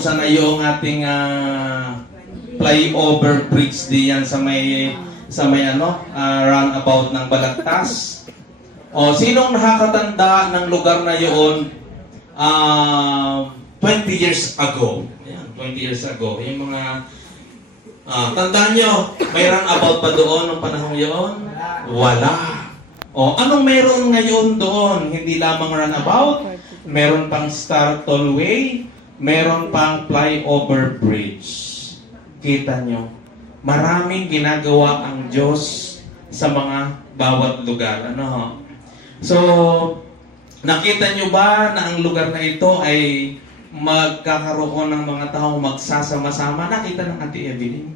Sana yung ating flyover bridge diyan sa may roundabout ng Balagtas. O sinong nakakatanda ng lugar na yun 20 years ago? Ayan, 20 years ago. Yung mga tandaan nyo, may roundabout pa doon ng panahon yun? Wala. O anong meron ngayon doon? Hindi lamang roundabout, meron pang Star Tollway, meron pang flyover bridge. Kita nyo, maraming ginagawa ang Diyos sa mga bawat lugar. So, nakita nyo ba na ang lugar na ito ay magkakaroon ng mga tao magsasama-sama? Nakita ng Ate Evelyn.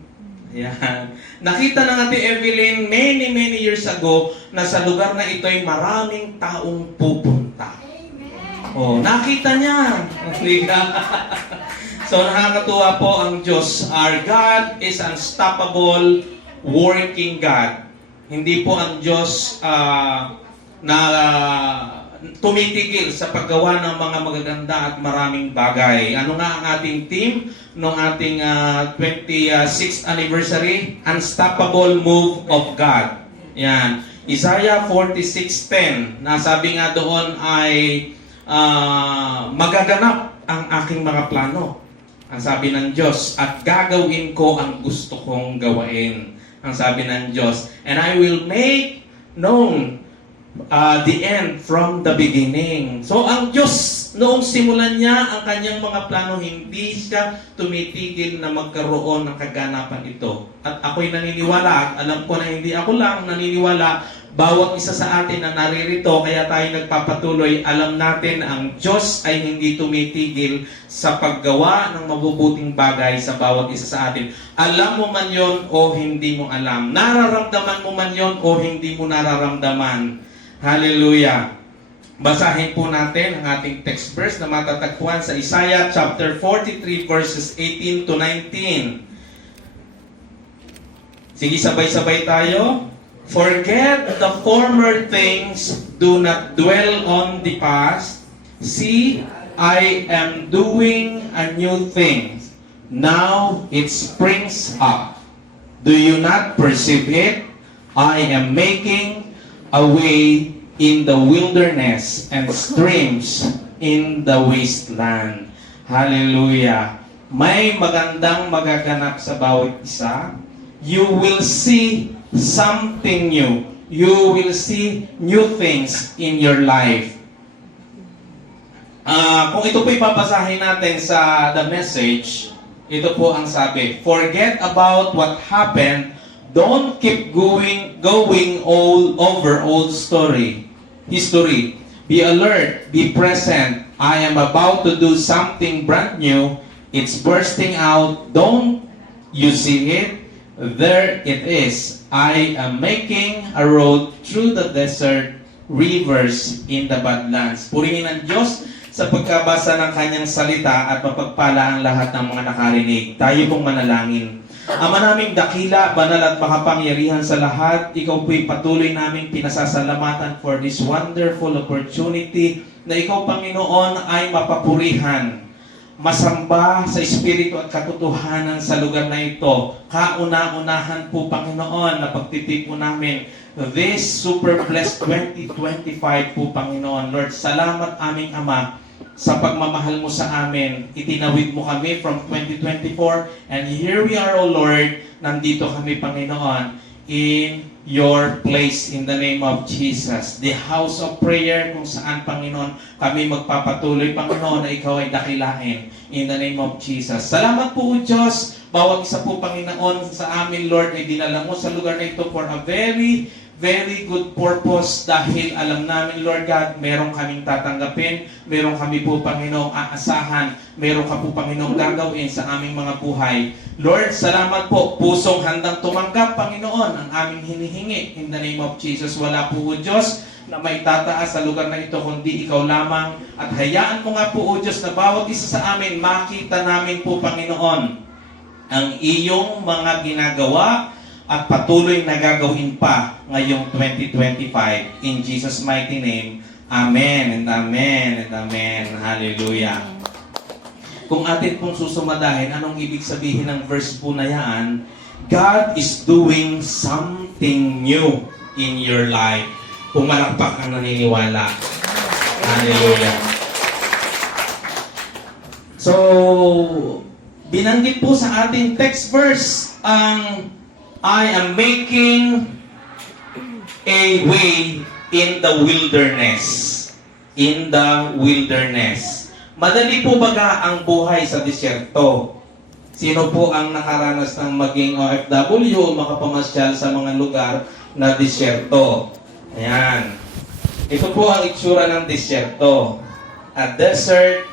Ayan. Nakita ng Ate Evelyn many years ago na sa lugar na ito ay maraming taong pupunta. Oh, nakita niya. So, nakakatuwa po ang Diyos. Our God is unstoppable, working God. Hindi po ang Diyos na tumitigil sa paggawa ng mga magaganda at maraming bagay. Ano nga ang ating theme ng ating 26th anniversary? Unstoppable Move of God. Yan. Isaiah 46:10. Nasabi nga doon ay magaganap ang aking mga plano. Ang sabi ng Diyos, at gagawin ko ang gusto kong gawain. Ang sabi ng Diyos, and I will make known the end from the beginning. So ang Diyos, noong simulan niya ang kanyang mga plano, hindi siya tumitigil na magkaroon ng kaganapan ito. At ako'y naniniwala, at alam ko na hindi ako lang naniniwala, bawat isa sa atin na naririto, kaya tayo nagpapatuloy, alam natin na ang Diyos ay hindi tumitigil sa paggawa ng mabubuting bagay sa bawat isa sa atin. Alam mo man yon o hindi mo alam. Nararamdaman mo man yon o hindi mo nararamdaman. Hallelujah! Basahin po natin ang ating text verse na matatagpuan sa Isaiah chapter 43 verses 18 to 19. Sige, sabay-sabay tayo. Forget the former things, do not dwell on the past. See, I am doing a new thing. Now it springs up. Do you not perceive it? I am making a way in the wilderness and streams in the wasteland. Hallelujah. May magandang magaganap sa bawat isa. You will see something new. You will see new things in your life. Kung ito po ipapasahin natin sa the message, ito po ang sabi, forget about what happened. Don't keep going all over old history. Be alert, be present. I am about to do something brand new. It's bursting out. Don't you see it? There it is. I am making a road through the desert, rivers in the badlands. Purihin ang Diyos sa pagkabasa ng kanyang salita at mapagpala ang lahat ng mga nakarinig. Tayo pong manalangin. Ama naming dakila, banal at makapangyarihan sa lahat, ikaw po'y patuloy naming pinasasalamatan for this wonderful opportunity na ikaw, Panginoon, ay mapapurihan, masamba sa Espiritu at katotohanan sa lugar na ito. Kauna-unahan po, Panginoon, na pagtitip po namin this super blessed 2025 po, Panginoon. Lord, salamat aming Ama sa pagmamahal mo sa amin. Itinawid mo kami from 2024 and here we are, O Lord, nandito kami, Panginoon, in your place in the name of Jesus. The house of prayer kung saan, Panginoon, kami magpapatuloy, Panginoon, na ikaw ay dakilain in the name of Jesus. Salamat po, O Diyos. Bawat isa po, Panginoon, sa amin, Lord, ay dinala mo sa lugar na ito for a very good purpose dahil alam namin, Lord God, meron kaming tatanggapin, meron kami po, Panginoong aasahan, meron ka po, Panginoong gagawin sa aming mga buhay. Lord, salamat po, pusong handang tumanggap, Panginoon, ang aming hinihingi in the name of Jesus. Wala po, O Diyos, na may tataas sa lugar na ito, kundi ikaw lamang. At hayaan mo nga po, O Diyos, na bawat isa sa amin, makita namin po, Panginoon, ang iyong mga ginagawa at patuloy na gagawin pa ngayong 2025. In Jesus' mighty name, Amen and Amen and Amen. Hallelujah. kung atin pong susumadahin, anong ibig sabihin ng verse po na yan? God is doing something new in your life. Pumalakpak ang naniniwala. Hallelujah. So, binanggit po sa ating text verse ang I am making a way in the wilderness. In the wilderness. Madali po baga ang buhay sa disyerto? Sino po ang nakaranas ng maging OFW o makapamasyal sa mga lugar na disyerto? Ayan. Ito po ang itsura ng disyerto. A desert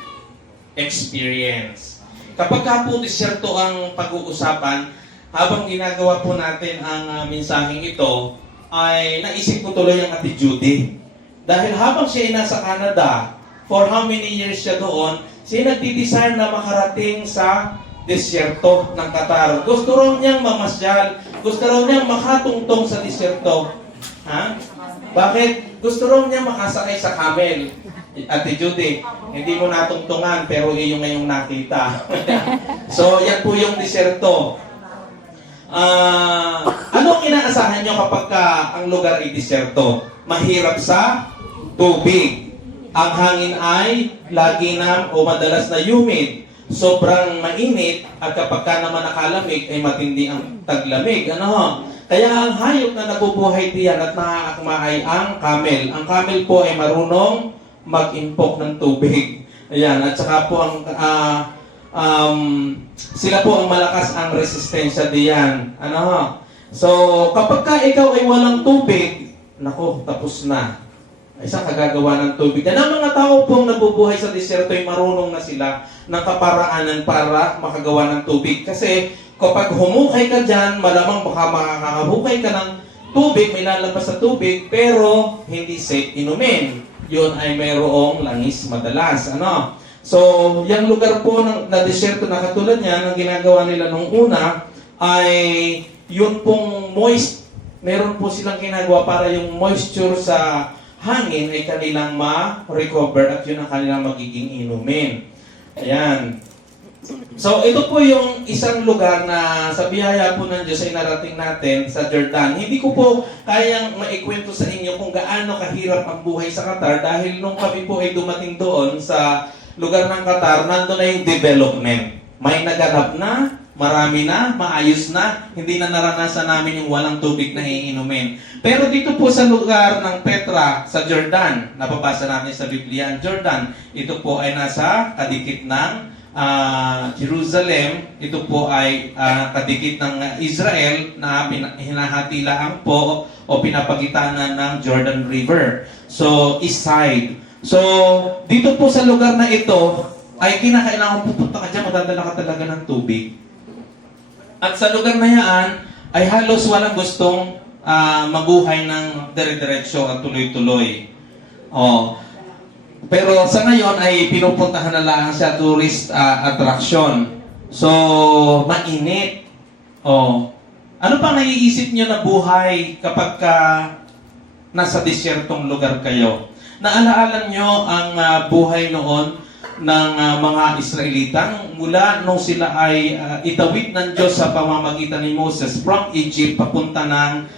experience. Kapag ka po disyerto ang pag-uusapan, habang ginagawa po natin ang mensaheng ito, ay naisip ko tuloy ang Ate Judy. Dahil habang siya ay nasa Canada, for how many years siya doon, siya nagdi-desire na makarating sa disyerto ng Qatar. Gusto raw niyang mamasyal. Gusto raw niyang makatungtong sa disyerto. Ha? Bakit? Gusto raw niyang makasakay sa camel. Ate Judy, hindi mo natungtungan pero iyo ngayong nakita. So, yan po yung disyerto. Anong inaasahan nyo kapag ang lugar ay disyerto? Mahirap sa tubig. Ang hangin ay lagi na o madalas na humid. Sobrang mainit at kapag ka naman nakalamig ay matindi ang taglamig. Ano? Kaya ang hayop na nabubuhay diyan at nakakakma ay ang camel. Ang camel po ay marunong mag-impok ng tubig. Ayan. At saka po ang sila po ang malakas ang resistensya diyan. Ano? So, kapag ka ikaw ay walang tubig, nako, tapos na. Ay saan kagagawa ng tubig? Yan ang mga tao pong nabubuhay sa disyerto ay marunong na sila ng kaparaanan para makagawa ng tubig. Kasi kapag humukay ka dyan, malamang baka makakahukay ka ng tubig, may lalabas sa tubig, pero hindi safe inumin. Yun ay mayroong langis madalas. Ano? So, yung lugar po na disyerto na katulad niyan, ang ginagawa nila nung una ay yun pong moist. Meron po silang ginagawa para yung moisture sa hangin ay kanilang ma-recover at yun ang kanilang magiging inumin. Ayan. So, ito po yung isang lugar na sa biyaya po ng Diyos ay narating natin sa Jordan. Hindi ko po kayang maikwento sa inyo kung gaano kahirap ang buhay sa Qatar dahil nung kami po ay dumating doon sa lugar ng Qatar, nandun na yung development. May naganap na, marami na, maayos na, hindi na naranasan namin yung walang tubig na iinumin. Pero dito po sa lugar ng Petra, sa Jordan, napabasa namin sa Biblia, Jordan, ito po ay nasa kadikit ng Jerusalem, ito po ay kadikit ng Israel na hinahatilaan po o pinapagitanan ng Jordan River. So, east side. So, dito po sa lugar na ito, ay kinakailangan pupunta ka dyan, madadala ka talaga ng tubig. At sa lugar na yan, ay halos walang gustong mabuhay ng dire-diretsyo at tuloy-tuloy. Oh. Pero sa ngayon ay pinupuntahan na lang siya tourist attraction. So, mainit. Oh. Ano pang naiisip nyo na buhay kapag nasa disyertong lugar kayo? Naalaala nyo ang buhay noon ng mga Israelita mula nung sila ay itawid ng Diyos sa pamamagitan ni Moses from Egypt papunta ng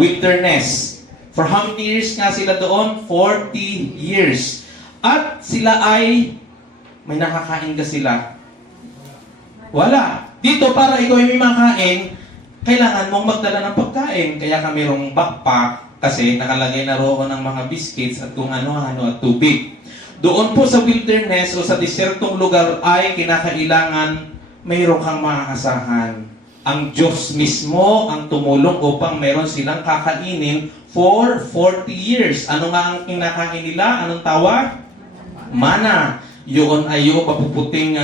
wilderness. For how many years nga sila doon? 40 years. At sila ay may nakakain ka sila? Wala. Dito para ikaw ay may makain, kailangan mong magdala ng pagkain. Kaya ka mayroong backpack kasi nakalagay na roon ng mga biscuits at kung ano-ano at tubig. Doon po sa wilderness o sa disyertong lugar ay kinakailangan mayroon kang makakasahan. Ang Diyos mismo ang tumulong upang meron silang kakainin for 40 years. Ano nga ang kinakain nila? Anong tawag? Mana. Yun ay yung mapuputing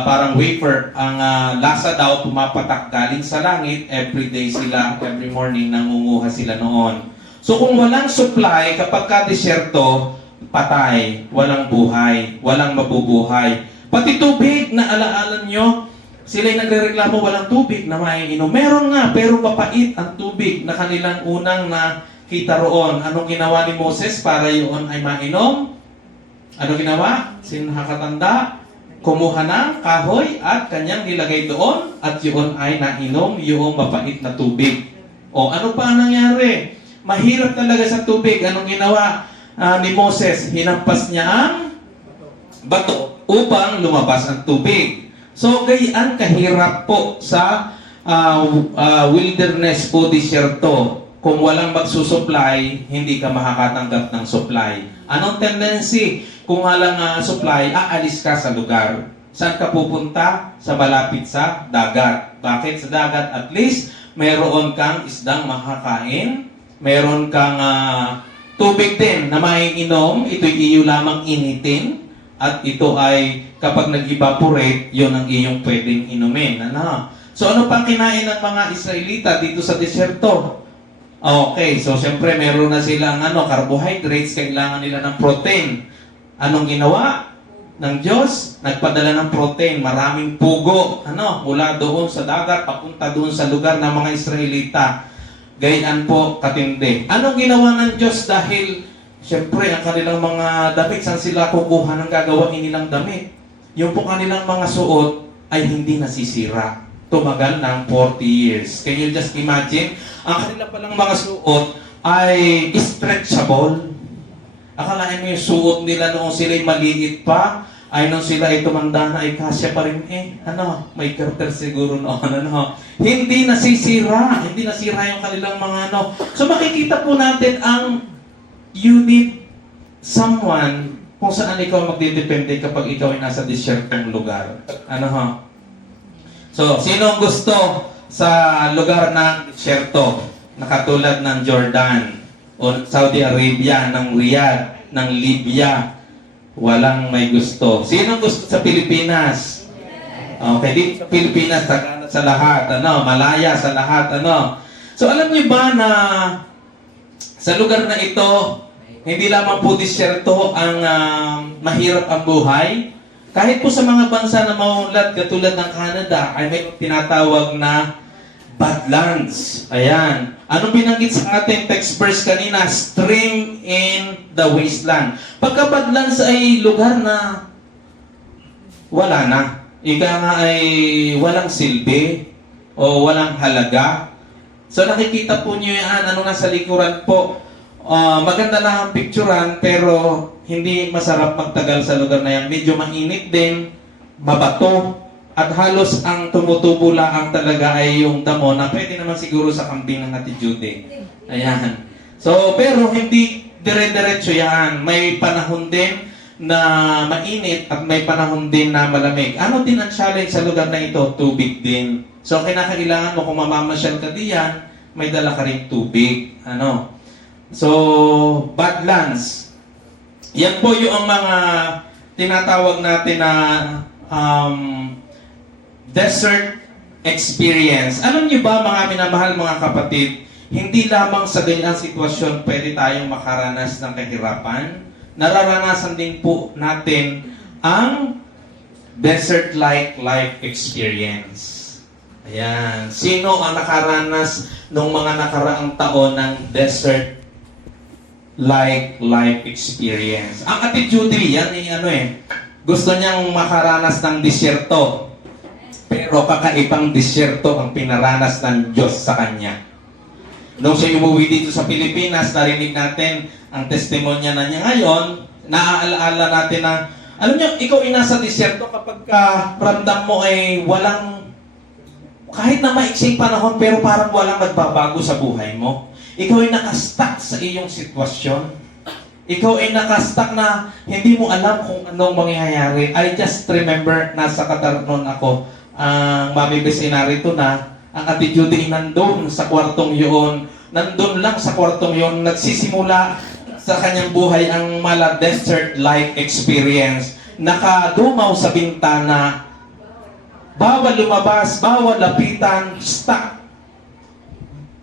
parang wafer. Ang lasa daw pumapatak galing sa langit. Every day sila, every morning nangunguha sila noon. So kung walang supply, kapag ka-disyerto, patay, walang buhay, walang mabubuhay. Pati tubig, na alaala nyo, sila'y nagrereklamo walang tubig na maiinom. Meron nga, pero mapait ang tubig na kanilang unang nakita roon. Anong ginawa ni Moses para yun ay mainom? Ano ginawa? Sino nakakatanda? Kumuha ng kahoy at kanyang nilagay doon at yun ay nainom yung mapait na tubig. O ano pa ang nangyari? Mahirap talaga sa tubig. Anong ginawa ni Moses? Hinampas niya ang bato upang lumabas ang tubig. So, gayaan kahirap po sa wilderness po, disyerto. Kung walang magsusupply, hindi ka makakatanggap ng supply. Anong tendency? Kung walang supply, aalis ka sa lugar. Saan ka pupunta? Sa malapit sa dagat. Bakit sa dagat? At least, mayroon kang isdang makakain. Mayroon kang tubig din na maiinom. Ito'y iyo lamang initin. At ito ay, kapag nag-evaporate, yun ang iyong pwedeng inumin. Ano? So, ano pang kinain ng mga Israelita dito sa deserto? Okay, so siyempre meron na silang carbohydrates, kailangan nila ng protein. Anong ginawa ng Diyos? Nagpadala ng protein, maraming pugo, mula doon sa dagat, papunta doon sa lugar ng mga Israelita. Gayaan po katindi. Anong ginawa ng Diyos dahil siyempre, ang kanilang mga damit, saan sila kukuha ng gagawain nilang damit? Yung po kanilang mga suot ay hindi nasisira. Tumagal ng 40 years. Can you just imagine? Ang kanilang palang mga suot ay stretchable. Akalain mo yung suot nila noong sila'y maliit pa, ay nung sila ay tumanda na, ay kasya pa rin may carter siguro noon, Hindi nasisira. Hindi nasira yung kanilang mga So makikita po natin ang you need someone kung saan ikaw magdidepende kapag ikaw ay nasa desertong lugar. So, sino gusto sa lugar ng deserto? Nakatulad ng Jordan, o Saudi Arabia, ng Riyadh, ng Libya. Walang may gusto. Sino gusto sa Pilipinas? Okay, dito sa Pilipinas, sa lahat, malaya sa lahat, So, alam niyo ba na sa lugar na ito, hindi lamang po disyerto ang mahirap ang buhay. Kahit po sa mga bansa na maunlad, katulad ng Canada, ay may tinatawag na badlands. Ayan. Anong binanggit sa ating text verse kanina? Stream in the wasteland. Pagka badlands ay lugar na wala na. Ika nga ay walang silbi o walang halaga. So nakikita po niyo yan, nasa likuran po. Maganda lang ang picturean, pero hindi masarap magtagal sa lugar na yan. Medyo mainit din, mabato, at halos ang tumutubo lang talaga ay yung damo na pwede naman siguro sa kambing ng Ate Judy. Ayan. So, pero hindi dire-diretso yan. May panahon din na mainit at may panahon din na malamig. Ano din ang challenge sa lugar na ito? Tubig din. So, kinakailangan mo kung mamamasyal ka diyan, may dala ka rin tubig. So, badlands. Yan po yung mga tinatawag natin na desert experience. Alam niyo ba, mga minamahal mga kapatid, hindi lamang sa ganyang sitwasyon pwede tayong makaranas ng kahirapan. Nararanasan din po natin ang desert-like life experience. Ayan. Sino ang nakaranas nung mga nakaraang taon ng desert like life experience? Ang Ate Judy, yan gusto niyang makaranas ng disyerto. Pero kakaibang disyerto ang pinaranas ng Diyos sa kanya. Nung siya umuwi dito sa Pilipinas, narinig natin ang testimonya na niya ngayon, naaalaala natin na, alam niyo, ikaw ay nasa disyerto kapag ramdam mo ay walang, kahit na maiksing panahon, pero parang walang nagbabago sa buhay mo. Ikaw ay nakastuck sa iyong sitwasyon. Ikaw ay nakastuck na hindi mo alam kung anong mangyayari. I just remember, nasa Qatar noon ako, ang Mami Bes ay narito na, ang Ate Judy nandun sa kwartong yun, nandun lang sa kwartong yun, nagsisimula sa kanyang buhay ang mala desert-like experience. Nakadumaw sa bintana, bawal lumabas, bawal lapitan, stuck.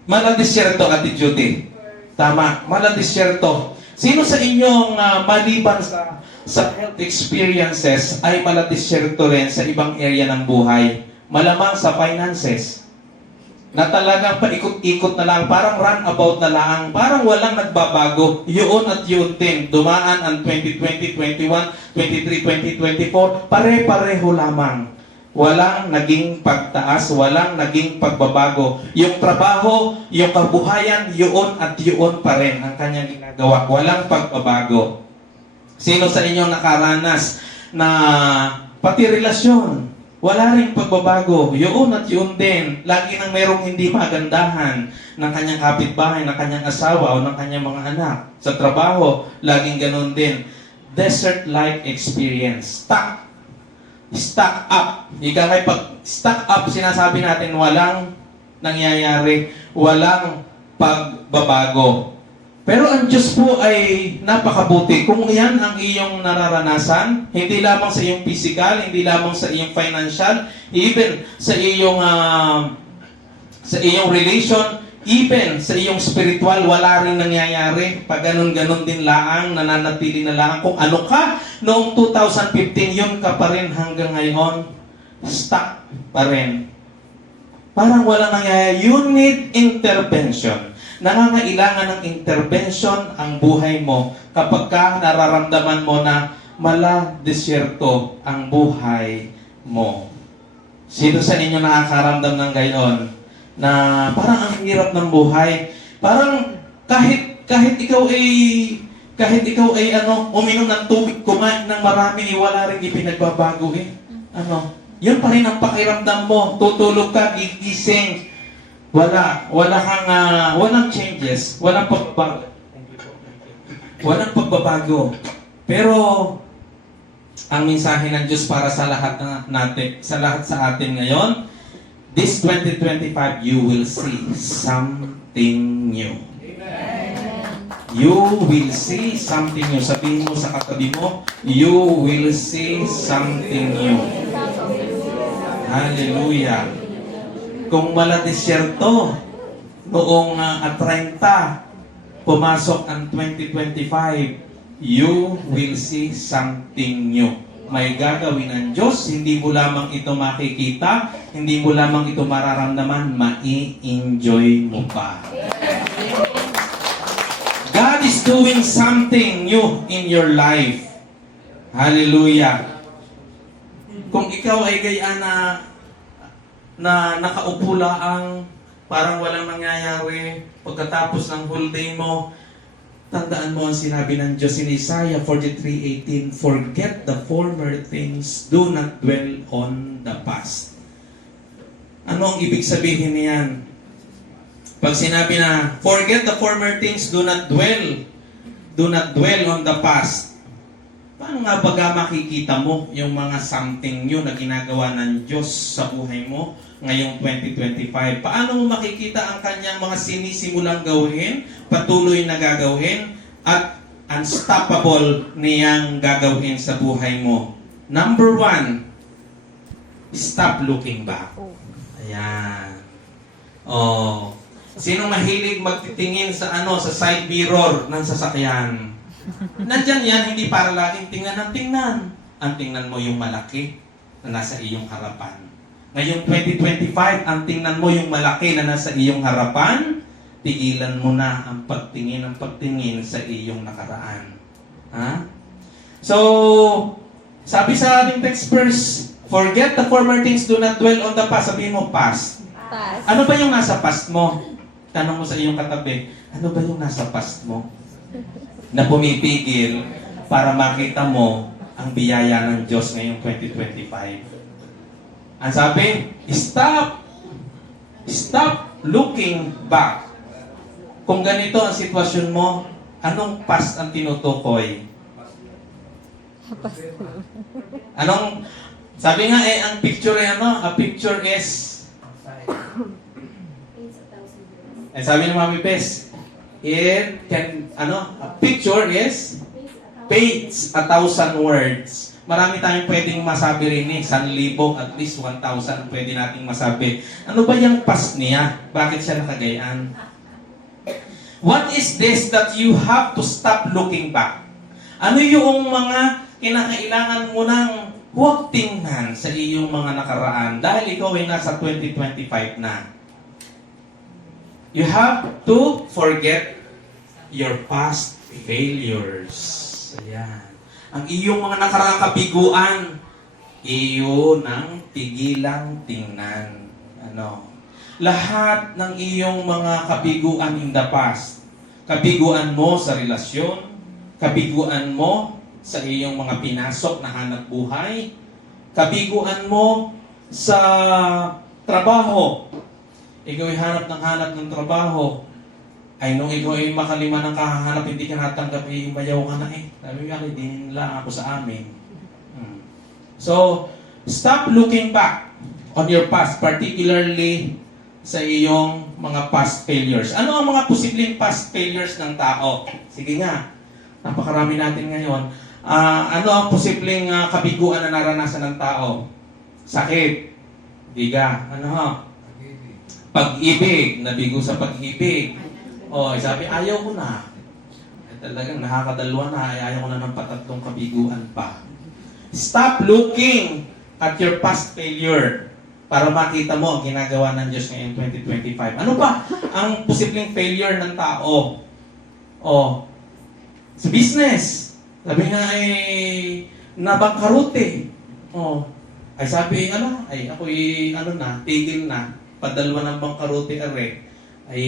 Maladisyerto, Ate Judy. Tama, maladisyerto. Sino sa inyong maliban sa health experiences ay maladisyerto rin sa ibang area ng buhay? Malamang sa finances. na talagang paikot-ikot na lang, parang runabout na lang, parang walang nagbabago. Yun at yun din. Dumaan ang 2020, 21, 23, 2024, pare-pareho lamang. Walang naging pagtaas, walang naging pagbabago. Yung trabaho, yung kabuhayan, yun at yun pa rin ang kanyang ginagawa. Walang pagbabago. Sino sa inyo nakaranas na pati relasyon, wala ring pagbabago. Yun at yun din. Lagi nang mayroong hindi magandahan ng kanyang kapitbahay, ng kanyang asawa o ng kanyang mga anak. Sa trabaho, laging ganun din. Desert-like experience. Stuck up. Ika ngay pag stuck up, sinasabi natin walang nangyayari, walang pagbabago. Pero ang Diyos po ay napakabuti. Kung yan ang iyong nararanasan, hindi lamang sa iyong physical, hindi lamang sa iyong financial, even sa iyong relation, even sa iyong spiritual, wala rin nangyayari. Pag ganun-ganun din laang, nananatili na laang. Kung ano ka, noong 2015, yun ka pa rin hanggang ngayon. Stuck pa rin. Parang walang nangyayari. You need intervention. Nangangailangan ng intervention ang buhay mo kapag ka nararamdaman mo na mala-desierto ang buhay mo. Sino sa inyo nakakaramdam ng gayon? Na parang ang hirap ng buhay. Parang kahit ikaw ay uminom ng tubig, kumain ng marami, wala rin ipinagbabago eh. Yun pa rin ang pakiramdam mo. Tutulog ka, gigising. Walang changes, walang pagbabago. Walang pagbabago. Pero ang mensahe ng Diyos para sa lahat natin, sa lahat sa atin ngayon, this 2025 you will see something new. You will see something new. Sabihin mo sa katabi mo, you will see something new. Hallelujah. Kung mala-desierto, noong 30, pumasok ang 2025, you will see something new. May gagawin ng Diyos, hindi mo lamang ito makikita, hindi mo lamang ito mararamdaman, mai-enjoy mo pa. God is doing something new in your life. Hallelujah. Kung ikaw ay gayaan na nakaupo laang, parang walang nangyayari, pagkatapos ng whole day mo, tandaan mo ang sinabi ng Diyos in Isaiah 43:18, forget the former things, do not dwell on the past. Ano ang ibig sabihin niyan? Pag sinabi na, forget the former things, do not dwell on the past. Paano nga baga makikita mo yung mga something new na ginagawa ng Diyos sa buhay mo ngayong 2025? Paano mo makikita ang kanyang mga sinisimulang gawin, patuloy na gagawin, at unstoppable niyang gagawin sa buhay mo? Number 1, stop looking back. Ayan. Sino mahilig magtitingin sa sa side mirror ng sasakyan? Nandyan yan, hindi para laging tingnan ng tingnan. Ang tingnan mo yung malaki na nasa iyong harapan. Ngayong 2025, ang tingnan mo yung malaki na nasa iyong harapan, tigilan mo na ang pagtingin sa iyong nakaraan. Ha? So, sabi sa ating text verse, forget the former things, do not dwell on the past. Sabihin mo, past. Ano ba yung nasa past mo? Tanong mo sa iyong katabi, ano ba yung nasa past mo? Na pumipigil para makita mo ang biyaya ng Diyos ngayong 2025. Ang sabi, stop looking back. Kung ganito ang sitwasyon mo, anong past ang tinutukoy? Sabi nga ang picture ay a picture is sabi ni Mami Pes, a picture is paints 1,000 words. Marami tayong pwedeng masabi rin 1,000, at least 1,000 pwede nating masabi. Ano ba yung past niya? Bakit siya nakagayaan? What is this that you have to stop looking back? Ano yung mga kinakailangan mo nang huwag tingnan sa iyong mga nakaraan dahil ikaw ay nasa 2025 na? You have to forget your past failures. Ayan. Ang iyong mga nakaraang kabiguan, iyo nang tigilang tingnan. Ano? Lahat ng iyong mga kabiguan in the past, kabiguan mo sa relasyon, kabiguan mo sa iyong mga pinasok na hanap buhay, kabiguan mo sa trabaho. Ikaw ay hanap ng trabaho. Ay, nung ikaw ay makalima ng kahanap, hindi ka natanggap, bayaw ka na eh. Sabi nga, din lang ako sa amin. So, stop looking back on your past, particularly sa iyong mga past failures. Ano ang mga posibleng past failures ng tao? Sige nga, napakarami natin ngayon. Ano ang posibleng kabiguan na naranasan ng tao? Sakit. Diga. Ano ho? Pag-ibig. Nabigo sa pag-ibig. Sabi, ayaw ko na. Talagang nakakadalwa na. Ayaw ko na ng patatlong kabiguan pa. Stop looking at your past failure para makita mo ang ginagawa ng Diyos ngayon 2025. Ano pa ang posibleng failure ng tao? Sa business. Sabi nga ay nabangkarute. Ay sabi, ako'y tigil na. Padalwa ng bangkarute ay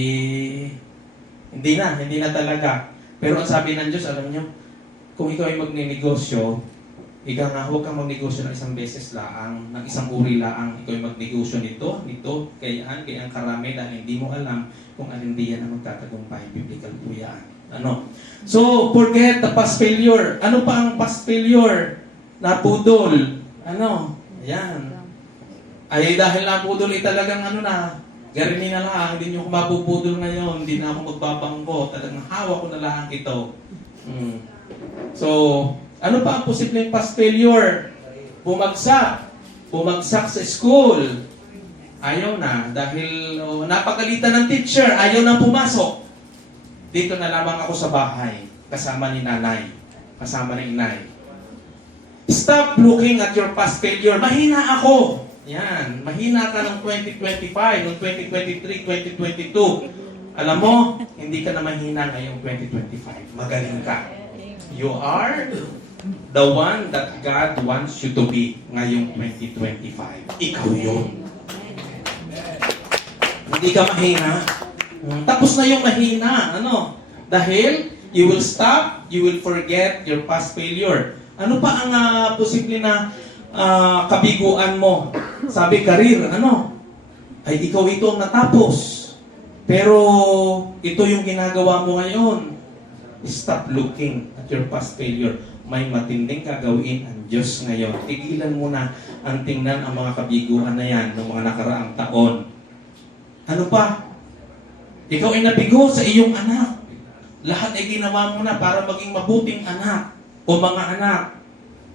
hindi na talaga. Pero ang sabi ng Diyos, alam niyo, kung ikaw ay magninegosyo, ikaw nga, huwag kang magnegosyo ng isang beses laang, ng isang uri laang. Ikaw ay magnegosyo nito, kayaan karami dahil hindi mo alam kung alin diyan ang magtatagumpay. Biblical po yan. So, forget the past failure. Ano pa ang past failure? Napudol. Ayan. Ay, dahil napudol, talagang garini na lang. Hindi nyo ako mapupudol ngayon. Hindi na ako magbabangko. Talagang hawak ko na lang ito. So, ano pa ang posibleng past failure? Bumagsak sa school. Ayaw na. Dahil napagalitan ng teacher. Ayaw na pumasok. Dito na lamang ako sa bahay. Kasama ni nanay. Kasama ni inay. Stop looking at your past failure. Mahina ako. Yan. Mahina ka ng 2025, ng 2023, 2022. Alam mo, hindi ka na mahina ngayong 2025. Magaling ka. You are the one that God wants you to be ngayong 2025. Ikaw yun. Hindi ka mahina. Tapos na yung mahina. Dahil you will stop, you will forget your past failure. Ano pa ang posible na kabiguan mo? Sabi, career, ay ikaw ito ang natapos. Pero ito yung ginagawa mo ngayon. Stop looking at your past failure. May matinding gagawin ang Diyos ngayon. Tigilan mo na ang tingnan ang mga kabiguan na yan ng mga nakaraang taon. Ano pa? Ikaw ay nabigo sa iyong anak. Lahat ay ginawa mo na para maging mabuting anak o mga anak.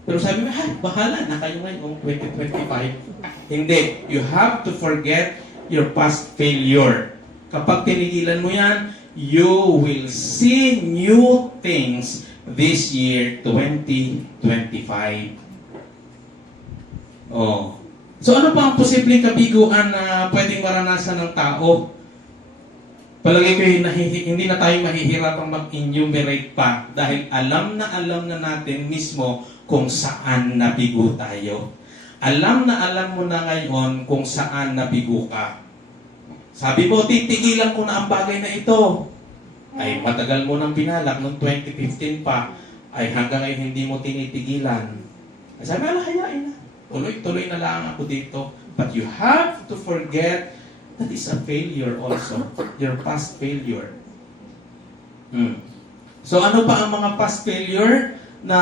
Pero sabi mo, bahala na kayo ngayon 2025. Hindi. You have to forget your past failure. Kapag tinigilan mo yan, you will see new things this year, 2025. So ano pa ang posibleng kabiguan na pwedeng maranasan ng tao? Palagay ko hindi na tayo mahihirapang mag-enumerate pa dahil alam na natin mismo kung saan nabigo tayo. Alam mo na ngayon kung saan nabigo ka. Sabi mo, titigilan ko na ang bagay na ito. Ay, matagal mo nang binalak, noong 2015 pa, ay hanggang ngayon hindi mo tinitigilan. Ay, sabi, hayain na. Tuloy na lang ako dito. But you have to forget that is a failure also. Your past failure. So ano pa ang mga past failure na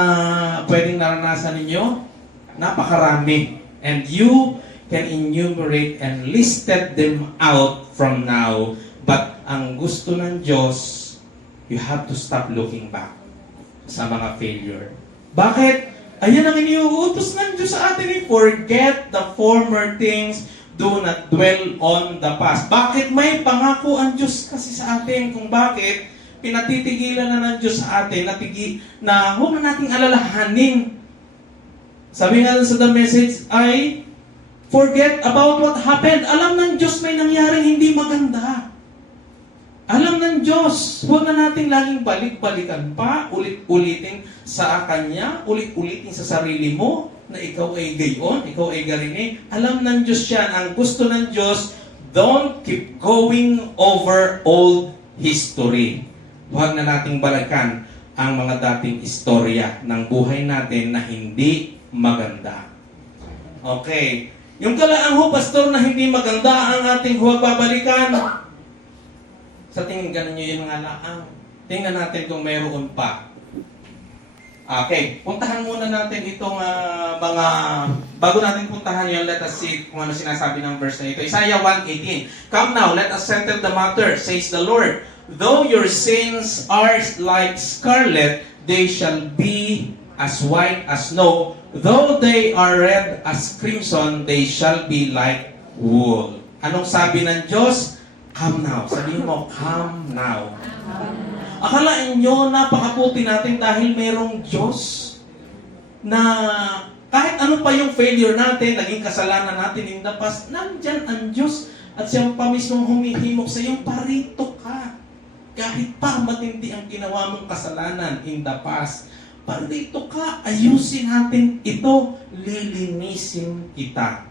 pwedeng naranasan ninyo? Napakarami. And you can enumerate and listed them out from now. But ang gusto ng Diyos, you have to stop looking back sa mga failure. Bakit? Ayan ang iniuutos ng Diyos sa atin. Forget the former things. Do not dwell on the past. Bakit may pangako ang Diyos kasi sa atin? Kung bakit pinatitigilan na ng Diyos sa atin na huwag na nating alalahanin. Sabi nga sa the message ay forget about what happened. Alam ng Diyos may nangyaring hindi maganda. Alam ng Diyos. Huwag na nating laging balik-balikan pa, ulit-ulitin sa Kanya, ulit-ulitin sa sarili mo, na ikaw ay gayon, ikaw ay garini. Alam ng Diyos yan. Ang gusto ng Diyos, don't keep going over old history. Huwag na nating balikan ang mga dating istorya ng buhay natin na hindi maganda. Okay. Yung kalaang ho, pastor, na hindi maganda ang ating huwag babalikan. Sa tingin ganun nyo yung mga laang. Tingnan natin kung mayroon pa. Okay. Puntahan muna natin itong mga... Bago natin puntahan yun, let us see kung ano sinasabi ng verse na ito. Isaiah 1:18. Come now, let us settle the matter, says the Lord. Though your sins are like scarlet, they shall be as white as snow. Though they are red as crimson, they shall be like wool. Anong sabi ng Diyos? Come now. Sabihin mo, come now. Akalain nyo, napakabuti natin dahil merong Diyos na kahit ano pa yung failure natin, naging kasalanan natin in the past, nandyan ang Diyos at siyang pa mismong humihimok sa iyo, parito ka. Kahit pa matindi ang ginawa mong kasalanan in the past, parito ka, ayusin natin ito, lilinisin kita.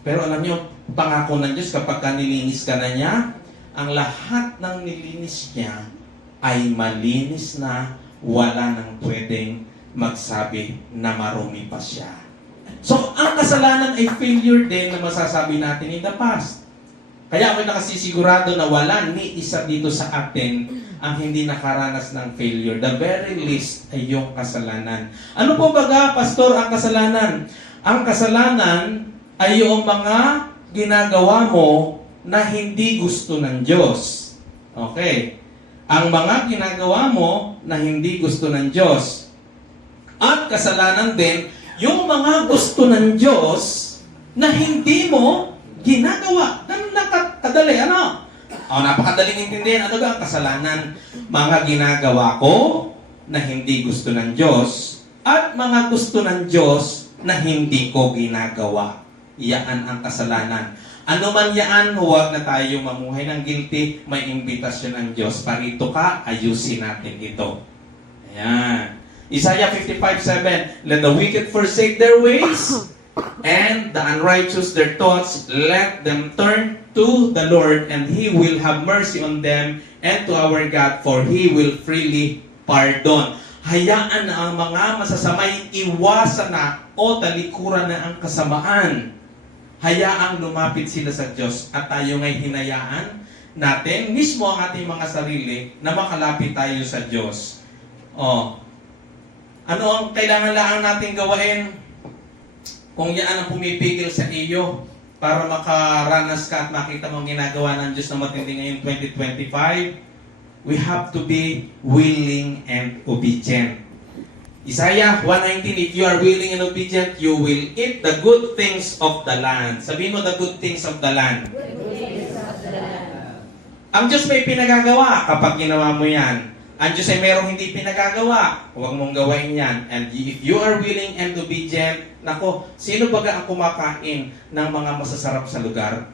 Pero alam nyo, pangako ng Diyos kapag nilinis ka na niya, ang lahat ng nilinis niya ay malinis na, wala nang pwedeng magsabi na marumi pa siya. So, ang kasalanan ay failure din na masasabi natin in the past. Kaya ako'y nakasisigurado na wala ni isa dito sa atin ang hindi nakaranas ng failure. The very least ay yung kasalanan. Ano po baga, pastor, ang kasalanan? Ang kasalanan ay yung mga ginagawa mo na hindi gusto ng Diyos. Okay. Ang mga ginagawa mo na hindi gusto ng Diyos. At kasalanan din, yung mga gusto ng Diyos na hindi mo ginagawa. Napakadali, ano? Napakadaling intindihan. Ano ba ang kasalanan? Mga ginagawa ko na hindi gusto ng Diyos at mga gusto ng Diyos na hindi ko ginagawa. Iyan ang kasalanan. Ano man yan, huwag na tayo mamuhay ng guilty. May imbitasyon ng Diyos. Parito ka, ayusin natin ito. Ayan. Isaiah 55:7, let the wicked forsake their ways, and the unrighteous their thoughts. Let them turn to the Lord, and He will have mercy on them, and to our God, for He will freely pardon. Hayaan na ang mga masasamay iwasan na o talikuran na ang kasamaan. Hayaang lumapit sila sa Diyos at tayo ngay hinayaan natin mismo ang ating mga sarili na makalapit tayo sa Diyos. Ano ang kailangan lang natin gawain? Kung yan ang pumipigil sa iyo para makaranas ka at makita mong ginagawa ng Diyos na matindi ngayon 2025, we have to be willing and obedient. Isaiah 1:19, if you are willing and obedient, you will eat the good things of the land. Sabihin mo, the good things of the land. Ang Diyos may pinagagawa kapag ginawa mo yan. Ang Diyos ay merong hindi pinagagawa. Huwag mong gawain yan. And if you are willing and obedient, nako, sino baga ang kumakain ng mga masasarap sa lugar?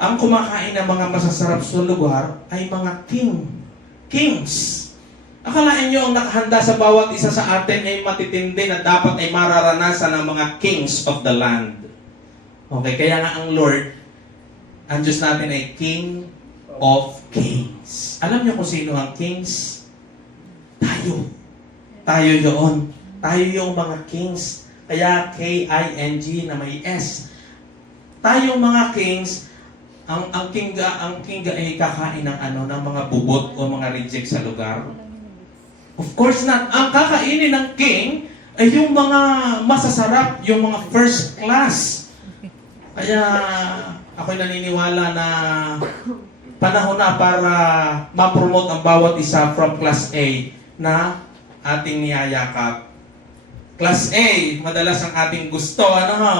Ang kumakain ng mga masasarap sa lugar ay mga kings. Akalain nyo ang nakahanda sa bawat isa sa atin ay matitindi na dapat ay mararanasan ng mga kings of the land. Okay, kaya nga ang Lord, ang Diyos natin ay King of Kings. Alam niyo kung sino ang kings? Tayo. Tayo yun. Tayo yung mga kings. Kaya K-I-N-G na may S. Tayong mga kings, ang king ay kakain ng ng mga bubot o mga reject sa lugar. Of course not. Ang kakainin ng king ay yung mga masasarap, yung mga first class. Kaya ako'y naniniwala na panahon na para ma-promote ang bawat isa from Class A na ating niyayakap. Class A, madalas ang ating gusto,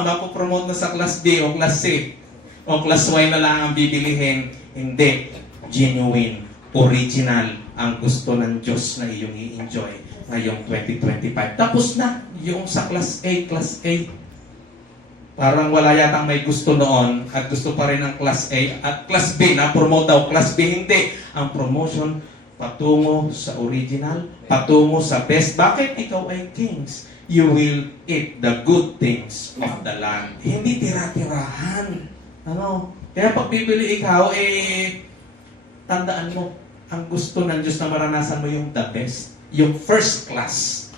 mapopromote na sa Class B o Class C. O Class Y na lang ang bibilihin. Hindi. Genuine. Original ang gusto ng Diyos na iyong i-enjoy ngayong 2025. Tapos na yung sa Class A, Class A. Parang wala yatang may gusto noon at gusto pa rin ang Class A at Class B na promote daw. Class B hindi. Ang promotion patungo sa original, patungo sa best. Bakit ikaw ay kings? You will eat the good things of the land. Hindi tira-tirahan. Ano? Kaya pag bibili ikaw, tandaan mo, ang gusto ng Diyos na maranasan mo yung the best. Yung first class.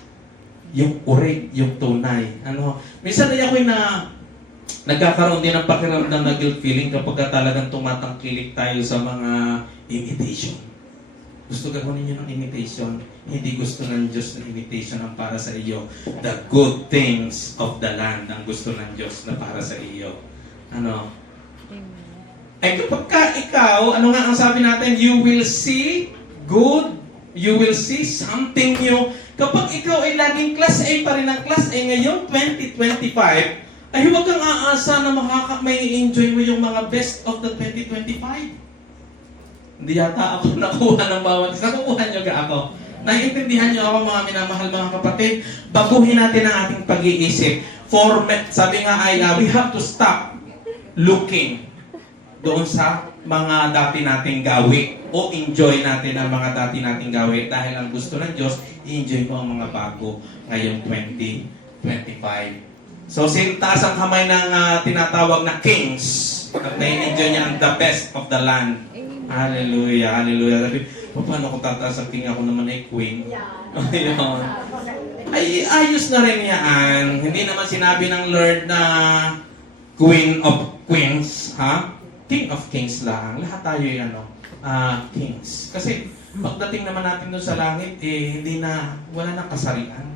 Yung urig, yung tunay. Ano? Minsan na ako'y nagkakaroon din ng pakiramdam na guilt feeling kapag talagang tumatangkilik tayo sa mga imitation. Gusto gawin niyo ng imitation. Hindi gusto ng Diyos na imitation ang para sa iyo. The good things of the land ang gusto ng Diyos na para sa iyo. Ano? Eh kapag ikaw, ano nga ang sabi natin? You will see good, you will see something new. Kapag ikaw ay laging class A pa rin ang class A ngayon, 2025, ay huwag kang aasa na may enjoy mo yung mga best of the 2025. Hindi yata ako nakuha ng bawat isa. Nakukuha nyo ka ako. Naiintindihan nyo ako mga minamahal mga kapatid. Baguhin natin ang ating pag-iisip. Sabi nga ay, we have to stop looking doon sa mga dati nating gawi o enjoy natin ang mga dati nating gawi dahil ang gusto ng Diyos, i-enjoy mo ang mga bago ngayong 2025. So, taas ang kamay ng tinatawag na kings at na-enjoy niya ang the best of the land. Hallelujah, hallelujah. Sabi, paano kung tataas ang king, ako naman ay queen? Ayun. Ay, ayos na rin yan. Hindi naman sinabi ng Lord na queen of queens, ha? King of kings lang. Lahat tayo ay kings. Kasi pagdating naman natin doon sa langit, wala nang kasarian.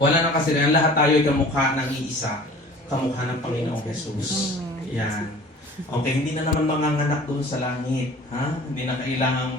Wala nang kasarian. Lahat tayo ay kamukha ng iisa. Kamukha ng Panginoong Jesus. Yan. Okay, hindi na naman manganganak doon sa langit. Ha? Hindi na kailangang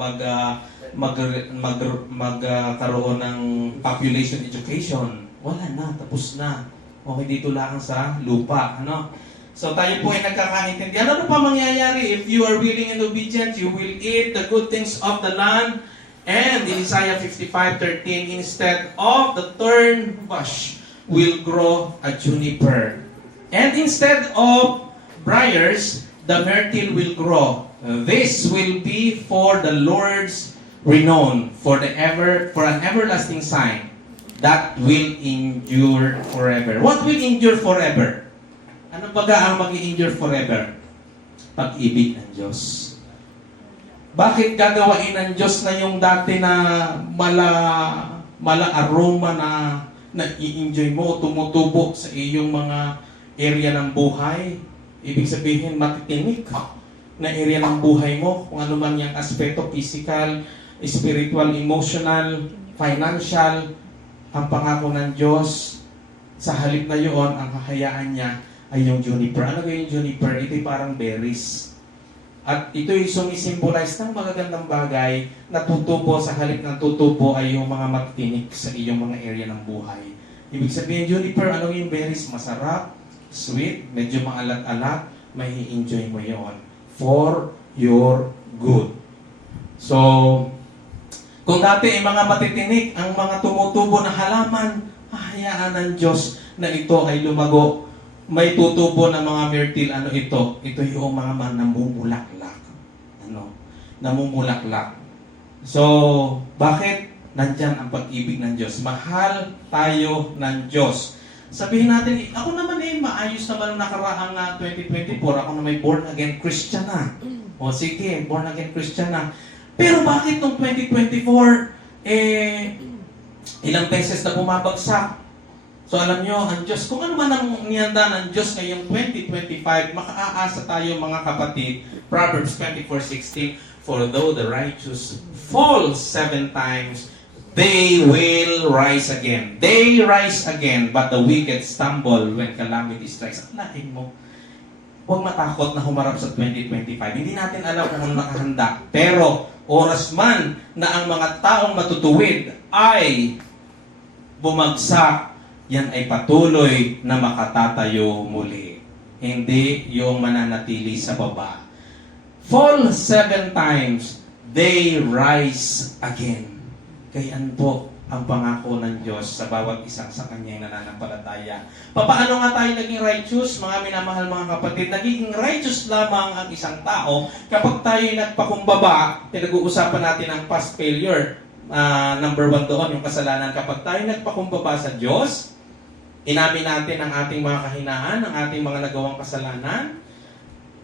magkaroon ng population education. Wala na, tapos na. Okay, dito lang sa lupa. Ano? So tayo po ay nagkakaintindihan. Ano pa mangyayari? If you are willing and obedient, you will eat the good things of the land. And in Isaiah 55:13, instead of the thorn bush will grow a juniper. And instead of briars, the myrtle will grow. This will be for the Lord's renown, for an everlasting sign that will endure forever. What will endure forever? Ano baga ang mag-endure forever? Pag-ibig ng Diyos. Bakit gagawain ng Diyos na yung dati na mala aroma na i-enjoy mo, tumutubo sa iyong mga area ng buhay? Ibig sabihin, matitinik na area ng buhay mo, kung ano man yung aspeto, physical, spiritual, emotional, financial, ang pangako ng Diyos, sa halip na yun, ang kakayaan niya ay yung juniper. Ano yung juniper? Ito'y parang berries. At ito'y sumisimbolize ng magagandang bagay na tutubo, sa halip ng tutubo ay yung mga matitinik sa iyong mga area ng buhay. Ibig sabihin, juniper, ano yung berries? Masarap, sweet, medyo maalat-alat, may enjoy mo yon for your good. So, kung dati ay mga matitinik, ang mga tumutubo na halaman, hahayaan ng Diyos na ito ay lumago. May tutubo ng mga myrtle, ito yung mga namumulaklak. Namumulaklak. So, bakit? Nandyan ang pag-ibig ng Diyos. Mahal tayo ng Diyos. Sabihin natin, ako naman maayos naman ang nakaraang 2024. Ako na may born again Christian na. O sige, born again Christian na. Pero bakit nung 2024, ilang beses na bumabagsak? So alam nyo, ang Diyos, kung ano man ang niyanda ng Diyos ngayong 2025, makaaasa tayo mga kapatid. Proverbs 24:16, for though the righteous fall 7 times, they will rise again. They rise again, but the wicked stumble when calamity strikes. Alain mo, huwag matakot na humarap sa 2025. Hindi natin alam kung ano nakahanda. Pero, oras man na ang mga taong matutuwid ay bumagsak, yan ay patuloy na makatatayo muli. Hindi yung mananatili sa baba. Fall 7 times, they rise again. Kayaan po, ang pangako ng Diyos sa bawat isang sa Kanyang nananampalataya. Paano nga tayo naging righteous, mga minamahal mga kapatid? Naging righteous lamang ang isang tao kapag tayo nagpakumbaba. Pinag-uusapan natin ang past failure. Number 1 doon, yung kasalanan. Kapag tayo nagpakumbaba sa Diyos, inamin natin ang ating mga kahinaan, ang ating mga nagawang kasalanan,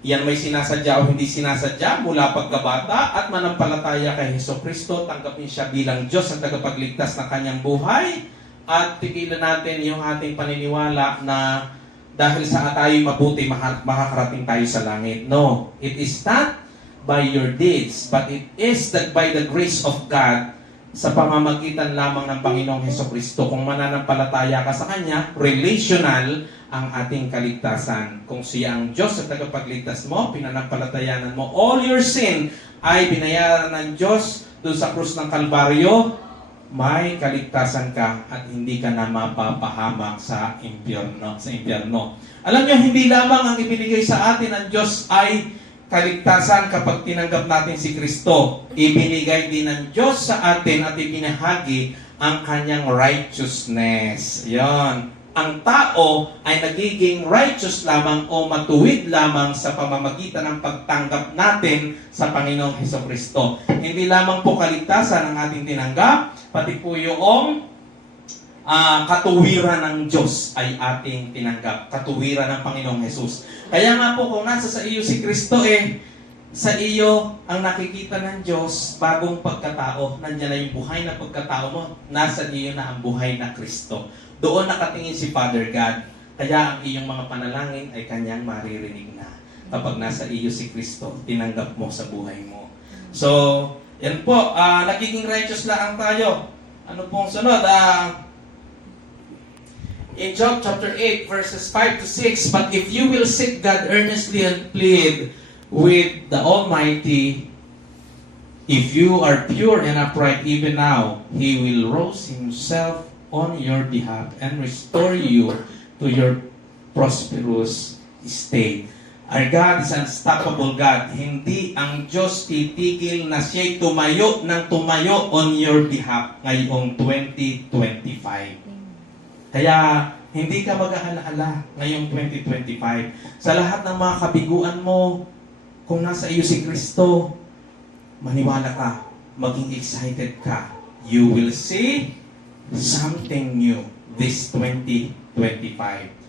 yan may sinasadya o hindi sinasadya mula pagkabata at manampalataya kay Hesukristo, tanggapin siya bilang Diyos ang tagapagligtas ng kanyang buhay at tigilan natin yung ating paniniwala na dahil sa tayo mabuti, makakarating tayo sa langit. No, it is not by your deeds, but it is that by the grace of God sa pamamagitan lamang ng Panginoong Hesukristo. Kung mananampalataya ka sa Kanya, relational ang ating kaligtasan. Kung siya ang Diyos at tagapagligtas mo, pinanampalatayanan mo, all your sin ay binayaran ng Diyos doon sa krus ng Kalbaryo, may kaligtasan ka at hindi ka na mapapahamak sa impyerno. Alam niyo, hindi lamang ang ibinigay sa atin ng Diyos ay kaligtasan kapag tinanggap natin si Kristo. Ibinigay din ng Diyos sa atin at ibinahagi ang kanyang righteousness. Yon. Ang tao ay nagiging righteous lamang o matuwid lamang sa pamamagitan ng pagtanggap natin sa Panginoong Hesukristo. Hindi lamang po kaligtasan ang ating tinanggap, pati po yung katuwiran ng Diyos ay ating tinanggap. Katuwiran ng Panginoong Hesus. Kaya nga po kung nasa sa iyo si Kristo sa iyo ang nakikita ng Diyos, bagong pagkatao. Nandiyan na yung buhay na pagkatao mo. Nasa iyo na ang buhay na Kristo. Doon nakatingin si Father God. Kaya ang iyong mga panalangin ay kanyang maririnig na. Kapag nasa iyo si Kristo, tinanggap mo sa buhay mo. So, yan po. Nagiging righteous lang tayo. Ano pong sunod? In Job chapter 8, verses 5 to 6, but if you will seek God earnestly and plead with the Almighty, if you are pure and upright even now, He will rouse Himself on your behalf and restore you to your prosperous state. Our God is unstoppable God. Hindi ang Diyos titigil na siya'y tumayo ng tumayo on your behalf ngayong 2025. Kaya hindi ka mag-aalala ngayong 2025. Sa lahat ng mga kabiguan mo, kung nasa iyo si Kristo, maniwala ka, maging excited ka. You will see something new this 2025.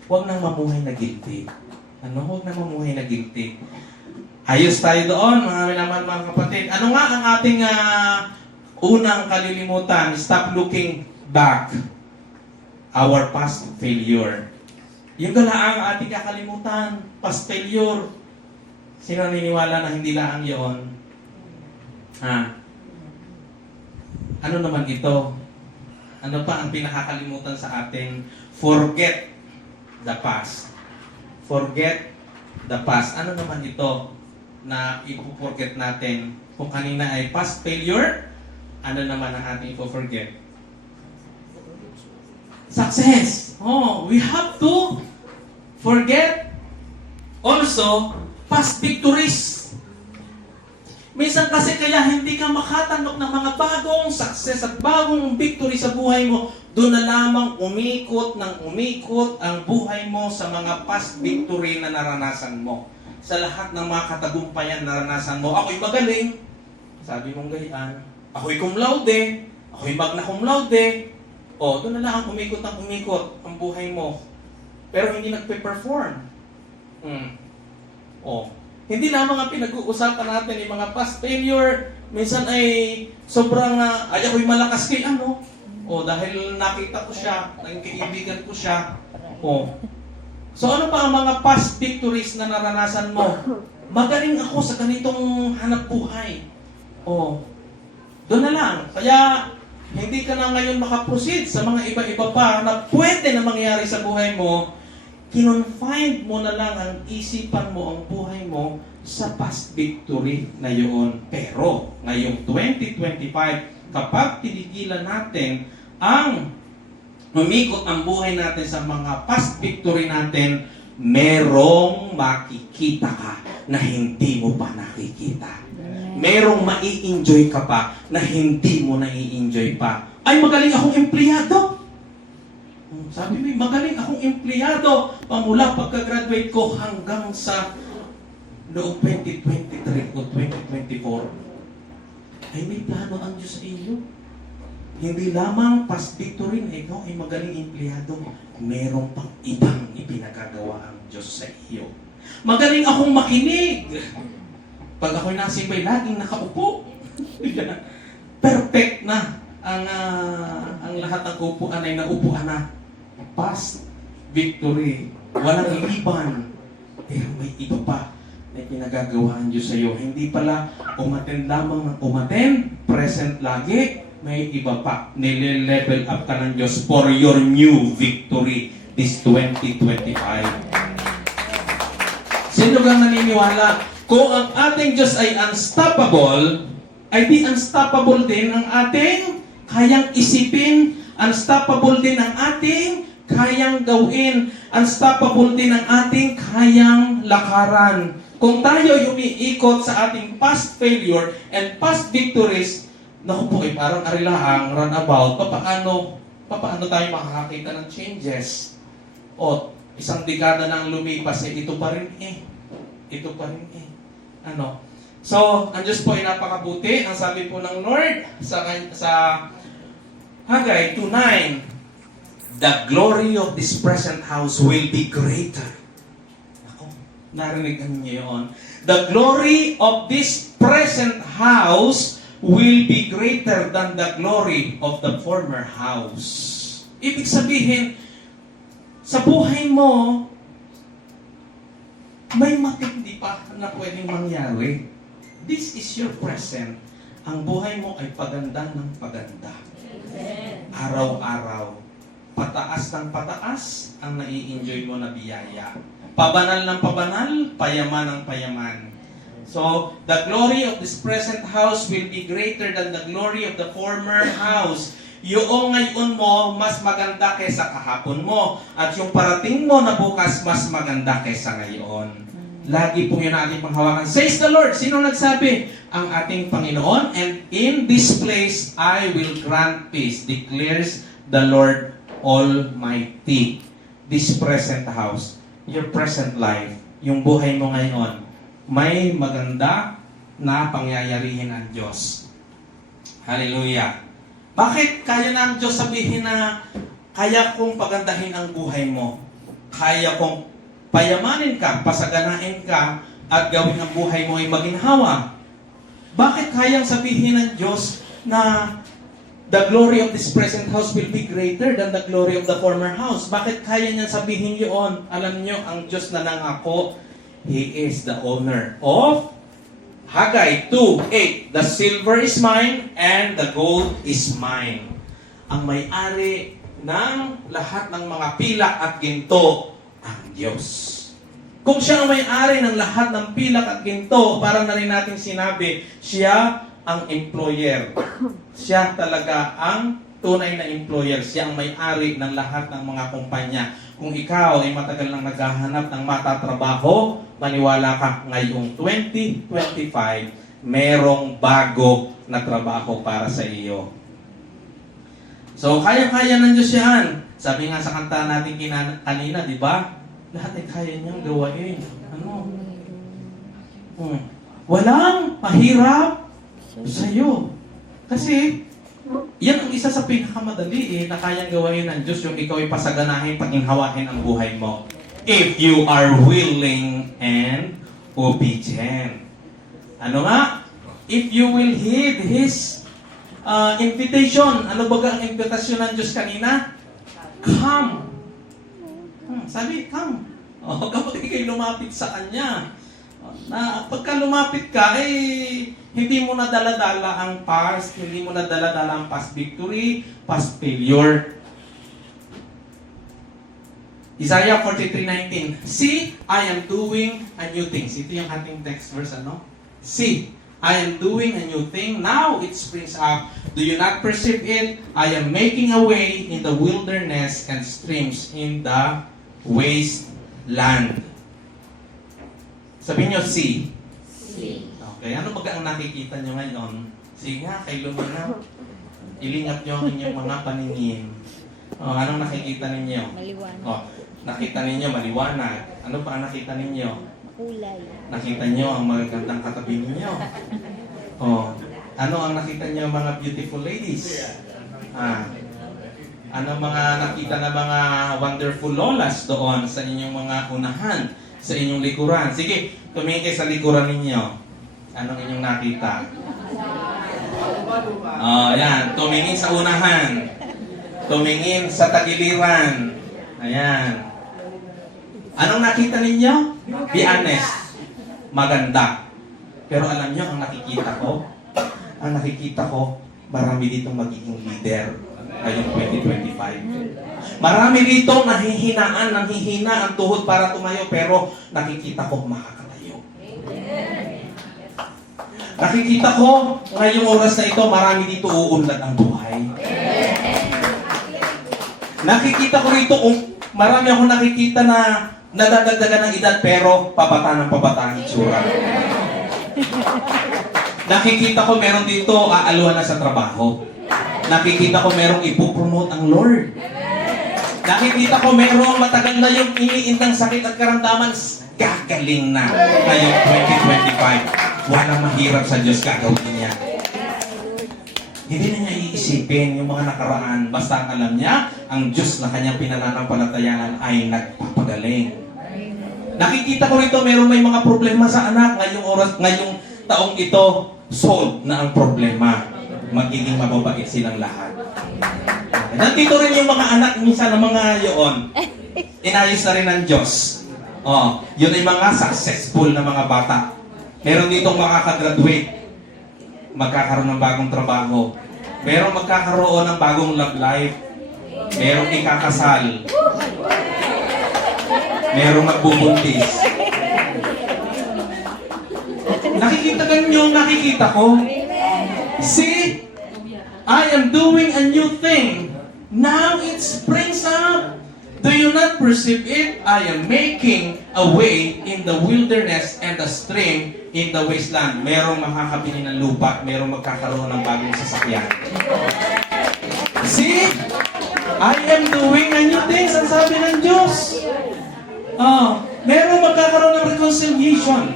Huwag nang mamuhay na guilty. Huwag nang mamuhay na guilty. Ayos tayo doon, mga minamahal mga kapatid. Ano nga ang ating unang kalilimutan? Stop looking back. Our past failure. Yung galaang ating kakalimutan, past failure. Sino naniniwala na hindi lang yun? Ano naman ito? Ano pa ang pinakakalimutan sa atin? Forget the past. Forget the past. Ano naman ito na ipo-forget natin? Kung kanina ay past failure, ano naman ang ating ipo-forget? Success. We have to forget also past victories. Minsan kasi kaya hindi ka makatanggap ng mga bagong success at bagong victory sa buhay mo, doon na lamang umikot ang buhay mo sa mga past victory na naranasan mo. Sa lahat ng mga katagumpayan na naranasan mo, ako'y magaling, sabi mong gayaan, ako'y cum laude, ako'y magna cum laude, doon na lang umikot ang buhay mo. Pero hindi nagpe-perform. Hindi lamang ang pinag-uusapan natin yung mga past failure. Minsan ay sobrang, ako'y malakas kay dahil nakita ko siya, naging kaibigan ko siya. So ano pa ang mga past victories na naranasan mo? Magaling ako sa ganitong hanap buhay. Doon na lang. Kaya hindi ka na ngayon makaproceed sa mga iba-iba pa na pwede na mangyari sa buhay mo. Kinonfine mo na lang ang isipan mo, ang buhay mo sa past victory na yun. Pero, ngayong 2025, kapag tinigilan natin ang umikot ang buhay natin sa mga past victory natin, merong makikita ka na hindi mo pa nakikita. Merong mai-enjoy ka pa na hindi mo nai-enjoy pa. Ay, magaling akong empleyado. Sabi mo, magaling akong empleyado. Pamula pagka-graduate ko hanggang sa noong 2023 o 2024. Ay, may plano ang Diyos sa iyo. Hindi lamang past victory na ikaw ay magaling empleyado. Merong pang ibang ipinagagawa ang Diyos sa iyo. Magaling akong makinig. Pag ako'y nasibay, laging nakaupo. Perfect na. Ang lahat ng upuan ay naupuan na. Past victory. Walang iliban. Pero may iba pa na pinagagawa ang Diyos sa iyo. Hindi pala umattend lamang ng umattend, present lagi. May iba pa. Nile-level up ka ng Diyos for your new victory this 2025. Sino kang naniniwala? Kung ang ating Diyos ay unstoppable, ay di unstoppable din ang ating kayang isipin, unstoppable din ang ating kayang gawin, unstoppable din ang ating kayang lakaran. Kung tayo umiikot sa ating past failure and past victories, naku po, parang arilaang runabout, paano tayo makakakita ng changes? O, isang dekada nang lumipas, ito pa rin eh. Ito pa rin eh. Ano? So, ang Diyos po ay napakabuti. Ang sabi po ng Lord sa Haggai 2:9, the glory of this present house will be greater. Ako, narinig niyo yun. The glory of this present house will be greater than the glory of the former house. Ibig sabihin, sa buhay mo, may matindi pa na pwedeng mangyari. This is your present. Ang buhay mo ay paganda ng paganda. Araw-araw. Pataas ng pataas ang nai-enjoy mo na biyaya. Pabanal ng pabanal, payaman ng payaman. So, the glory of this present house will be greater than the glory of the former house. Yung ngayon mo, mas maganda kaysa kahapon mo. At yung parating mo na bukas, mas maganda kaysa ngayon. Lagi po yun ating panghawakan. Says the Lord. Sino nagsabi? Ang ating Panginoon. And in this place, I will grant peace, declares the Lord Almighty. This present house, your present life, yung buhay mo ngayon, may maganda na pangyayarihin ang Diyos. Hallelujah. Bakit kaya na ang Diyos sabihin na kaya kong pagandahin ang buhay mo? Kaya kong payamanin ka, pasaganain ka, at gawin ang buhay mo ay maginhawa? Bakit kayang sabihin ng Diyos na the glory of this present house will be greater than the glory of the former house? Bakit kaya niya sabihin yun? Alam niyo, ang Diyos na nangako, He is the owner of Haggai 2:8. The silver is mine and the gold is mine. Ang may-ari ng lahat ng mga pilak at ginto, ang Diyos. Kung siya ang may-ari ng lahat ng pilak at ginto, parang na rin natin sinabi, siya ang employer. Siya talaga ang tunay na employer. Siya ang may-ari ng lahat ng mga kumpanya. Kung ikaw ay matagal nang naghahanap ng matatrabaho, maniwala ka, ngayong 2025, merong bago na trabaho para sa iyo. So, kaya-kaya ng Diyos yan. Sabi nga sa kanta natin kanina, di ba? Lahat ay kaya niyang gawain. Ano? Walang mahirap sa iyo. Kasi, yan ang isa sa pinakamadali na kayang gawain ng Diyos, yung ikaw ay pasaganahin, paginhawain ang buhay mo. If you are willing and obedient. Ano nga? If you will heed His invitation. Ano ba ang invitation ng Diyos kanina? Come. Sabi, come. Kapag ikay lumapit sa Kanya, na pagka lumapit ka, hindi mo na dala-dala ang past, hindi mo na dala-dala ang past victory, past failure. Isaiah 43:19. See, I am doing a new thing. Ito yung ating text verse, ano? See, I am doing a new thing. Now it springs up. Do you not perceive it? I am making a way in the wilderness and streams in the wasteland. Land. Sabihin nyo, sea. Sea. Okay, ano ba ang nakikita nyo ngayon? Sige nga, kay Lumina. Ilingat nyo ang inyong mga paningin. Oh, anong nakikita ninyo? Maliwanag. Oh, nakita ninyo maliwanag. Ano pa ang nakita ninyo? Kulay. Nakita nyo ang magagandang katabi ninyo. Oh, ano ang nakita nyo mga beautiful ladies? Ano mga nakita na mga wonderful lolas doon sa inyong mga unahan, sa inyong likuran? Sige, tumingin kayo sa likuran ninyo. Anong inyong nakita? Oh, yan. Tumingin sa unahan. Tumingin sa tagiliran. Ayan. Anong nakita ninyo? Be honest. Maganda. Pero alam nyo, ang nakikita ko, marami ditong magiging leader ngayong 2025. Marami dito nahihinaan, nanghihina ang tuhod para tumayo, pero nakikita ko makakatayo. Nakikita ko, ngayong oras na ito, marami dito uunlad ang buhay. Nakikita ko rito, marami akong nakikita na nadadagdagan ng edad, pero pabata ng pabata ang itsura. Nakikita ko meron dito aaluan na sa trabaho. Nakikita ko merong ipopromote ang Lord. Nakikita ko merong matagal na yung iniindang sakit at karamdaman, gagaling na ngayong 2025. Walang mahirap sa Diyos, gagawin niya. Hindi na niya iisipin yung mga nakaraan. Basta alam niya, ang Diyos na kanyang pinananampalatayanan ay nagpapagaling. Nakikita ko rito, meron may mga problema sa anak ngayong taong ito, solve na ang problema. Magiging mababait silang lahat. Nandito rin yung mga anak, minsan ng mga yun. Inayos na rin ng Diyos. Oh, yun ay mga successful na mga bata. Meron ditong makakagraduate. Magkakaroon ng bagong trabaho. Meron magkakaroon ng bagong love life. Merong ikakasal. Merong magbubuntis. Nakikita ganyan, nakikita ko. See, I am doing a new thing. Now it springs up. Do you not perceive it? I am making a way in the wilderness and a stream in the wasteland. Merong makakabili ng lupa, merong magkakaroon ng bagong sasakyan. See, I am doing a new thing, ang sabi ng Diyos. Merong magkakaroon ng reconciliation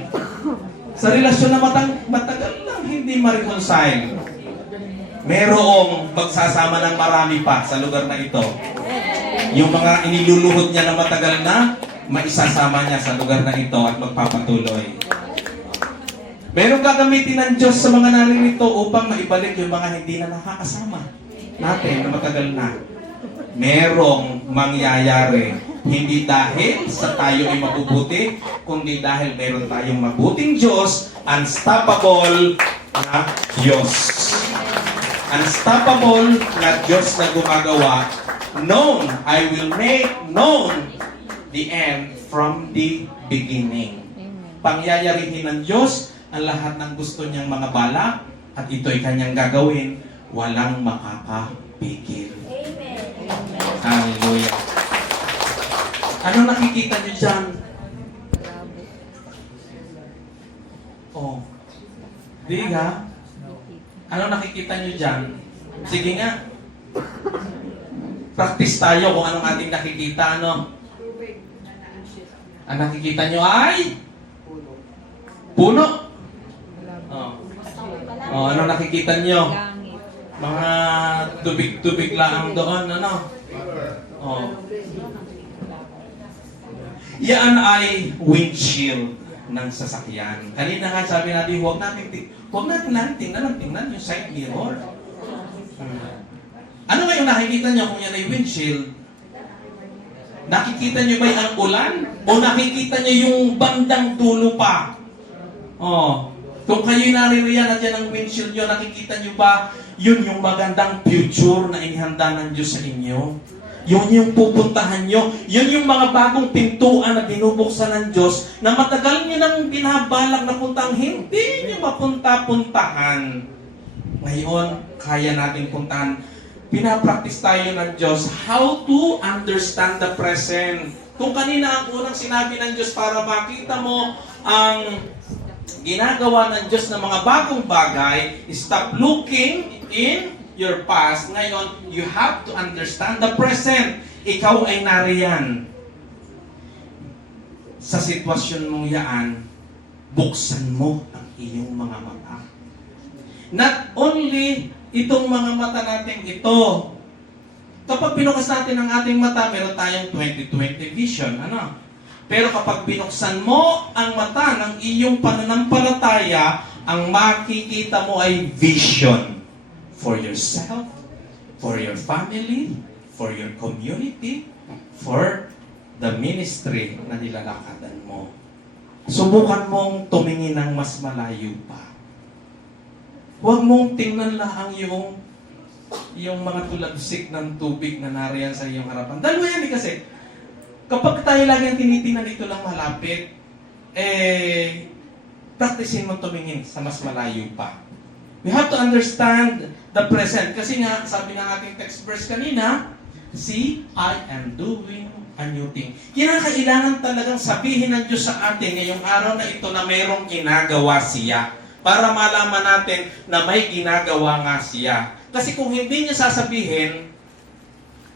sa relasyon na matagal lang hindi ma-reconcile. Merong magsasama ng marami pa sa lugar na ito. Yung mga iniluluhod niya na matagal na, maisasama niya sa lugar na ito at magpapatuloy. Merong gagamitin ng Diyos sa mga naririto upang maibalik yung mga hindi na nakakasama natin na matagal na. Merong mangyayari. Hindi dahil sa tayo ay mabubuti, kundi dahil meron tayong mabuting Diyos, unstoppable na Diyos. Unstoppable na Diyos na gumagawa. Known, I will make known the end from the beginning. Pangyayarihin ng Diyos ang lahat ng gusto niyang mga balak at ito'y kanyang gagawin, walang makakapigil. Hallelujah. Ano nakikita niyo dyan? Oh. Di nga? Ano nakikita niyo dyan? Sige nga. Practice tayo kung anong ating nakikita, ano? Ang nakikita niyo ay? Puno. Oh, ano nakikita niyo? Mga tubig-tubig lang doon, ano? Oh. Yan ay windshield ng sasakyan. Kanina nga sabi natin, huwag natin tingnan yung side mirror. Ano ngayon nakikita niyo kung yan ay windshield? Nakikita niyo ba ang ulan? O nakikita niyo yung bandang dulo pa? Oh. Kung kayo'y naririyan at yan ang windshield niyo, nakikita niyo ba yun yung magandang future na inihanda ng Diyos sa inyo? Yun yung pupuntahan nyo. Yun yung mga bagong pintuan na binubuksan ng Diyos na matagal nyo nang binabalak na puntang hindi nyo mapunta-puntahan. Ngayon, kaya natin puntahan. pinapractice tayo ng Diyos how to understand the present. Kung kanina ang unang sinabi ng Diyos para makita mo ang ginagawa ng Diyos ng mga bagong bagay, stop looking in your past. Ngayon, you have to understand the present. Ikaw ay nariyan. Sa sitwasyon mong yaan, buksan mo ang iyong mga mata. Not only itong mga mata natin ito. Kapag binukas natin ang ating mata, meron tayong 20/20 vision. Ano? Pero kapag binuksan mo ang mata ng iyong pananampalataya, ang makikita mo ay vision for yourself, for your family, for your community, for the ministry na nilalakadan mo. Subukan mong tumingin ng mas malayo pa. Huwag mong tingnan lang yung mga tulabsik ng tubig na nariyan sa iyong harapan. Dalawa yan kasi, kapag tayo lagi ang tinitingnan ito lang malapit, practicein mo tumingin sa mas malayo pa. We have to understand the present. Kasi nga, sabi ng ating text verse kanina, see, I am doing a new thing. Kinakailangan talagang sabihin ng Diyos sa atin ngayong araw na ito na mayroong ginagawa siya. Para malaman natin na may ginagawa nga siya. Kasi kung hindi niya sasabihin,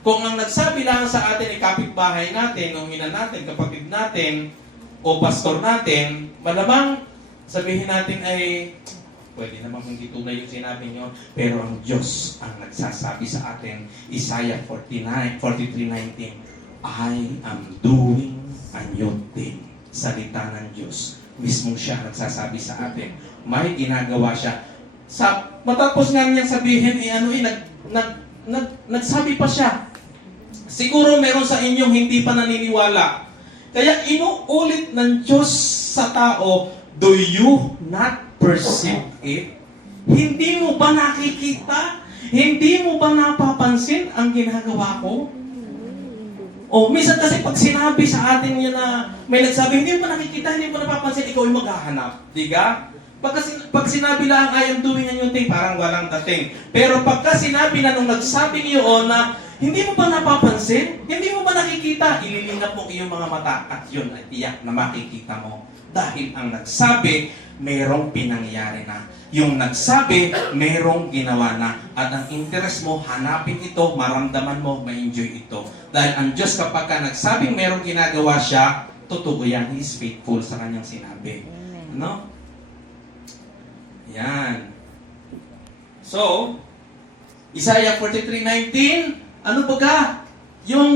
kung ang nagsabi lang sa atin ay kapitbahay natin, o ina natin, kapatid natin, o pastor natin, malamang sabihin natin ay, pwede naman hindi tunay yung sinabi niyo, pero ang Diyos ang nagsasabi sa atin, Isaiah 43:19, I am doing a new thing. Salita ng Diyos. Mismong siya nagsasabi sa atin. May ginagawa siya. Matapos nga niyang sabihin, nagsabi pa siya. Siguro meron sa inyong hindi pa naniniwala. Kaya inuulit ng Diyos sa tao, do you not perceive it? Hindi mo ba nakikita? Hindi mo ba napapansin ang ginagawa ko? O minsan kasi pag sinabi sa atin yun na may nagsabi, hindi mo ba nakikita, hindi mo napapansin, ikaw ay maghahanap. Diga? Pag sinabi lang, I am doing a new thing, parang walang dating. Pero pagka sinabi na nung nagsabi niyo na, hindi mo ba napapansin? Hindi mo ba nakikita? Ililingap mo iyong mga mata at yun ay tiyak na makikita mo. Dahil ang nagsabi, mayroong pinangyayari na. Yung nagsabi, mayroong ginawa na. At ang interest mo, hanapin ito, maramdaman mo, ma-enjoy ito. Dahil ang Diyos kapag ka nagsabing mayroong ginagawa siya, totoo yan, He is faithful sa kanyang sinabi. Ano? Yan. So, Isaiah 43:19, ano ba ka? Yung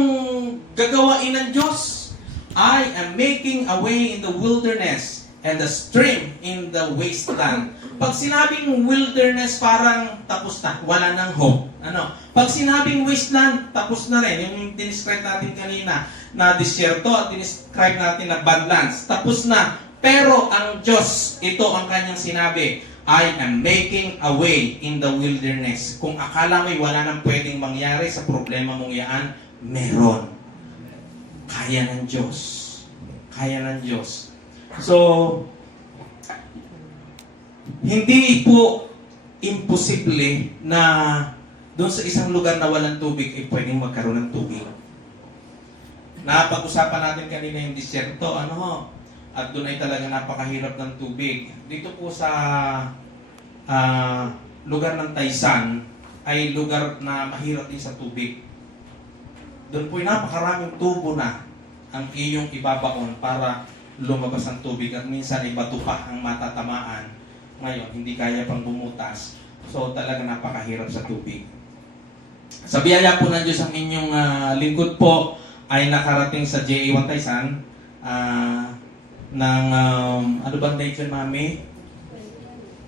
gagawain ng Diyos, I am making a way in the wilderness and the stream in the wasteland. Pag sinabing wilderness, parang tapos na, wala nang hope. Ano? Pag sinabing wasteland, tapos na rin. Yung dinescribe natin kanina na disyerto at dinescribe natin na badlands, tapos na. Pero ang Diyos, ito ang kanyang sinabi, I am making a way in the wilderness. Kung akala mo'y wala nang pwedeng mangyari sa problema mong yaan, meron. Kaya ng Diyos. Kaya ng Diyos. So, hindi po imposible na doon sa isang lugar na walang tubig ay pwedeng magkaroon ng tubig. Napag-usapan natin kanina yung disyerto, at doon ay talaga napakahirap ng tubig. Dito po sa lugar ng Taysan ay lugar na mahirap din sa tubig. Doon po ay napakaraming tubo na ang iyong ibabaon para lumabas ang tubig at minsan ay bato pa ang matatamaan. Ngayon, hindi kaya pang bumutas. So talaga napakahirap sa tubig. Sa biyaya po ng Diyos ang inyong lingkod po ay nakarating sa JA1 Taysan ng ano bang date yun, Mami?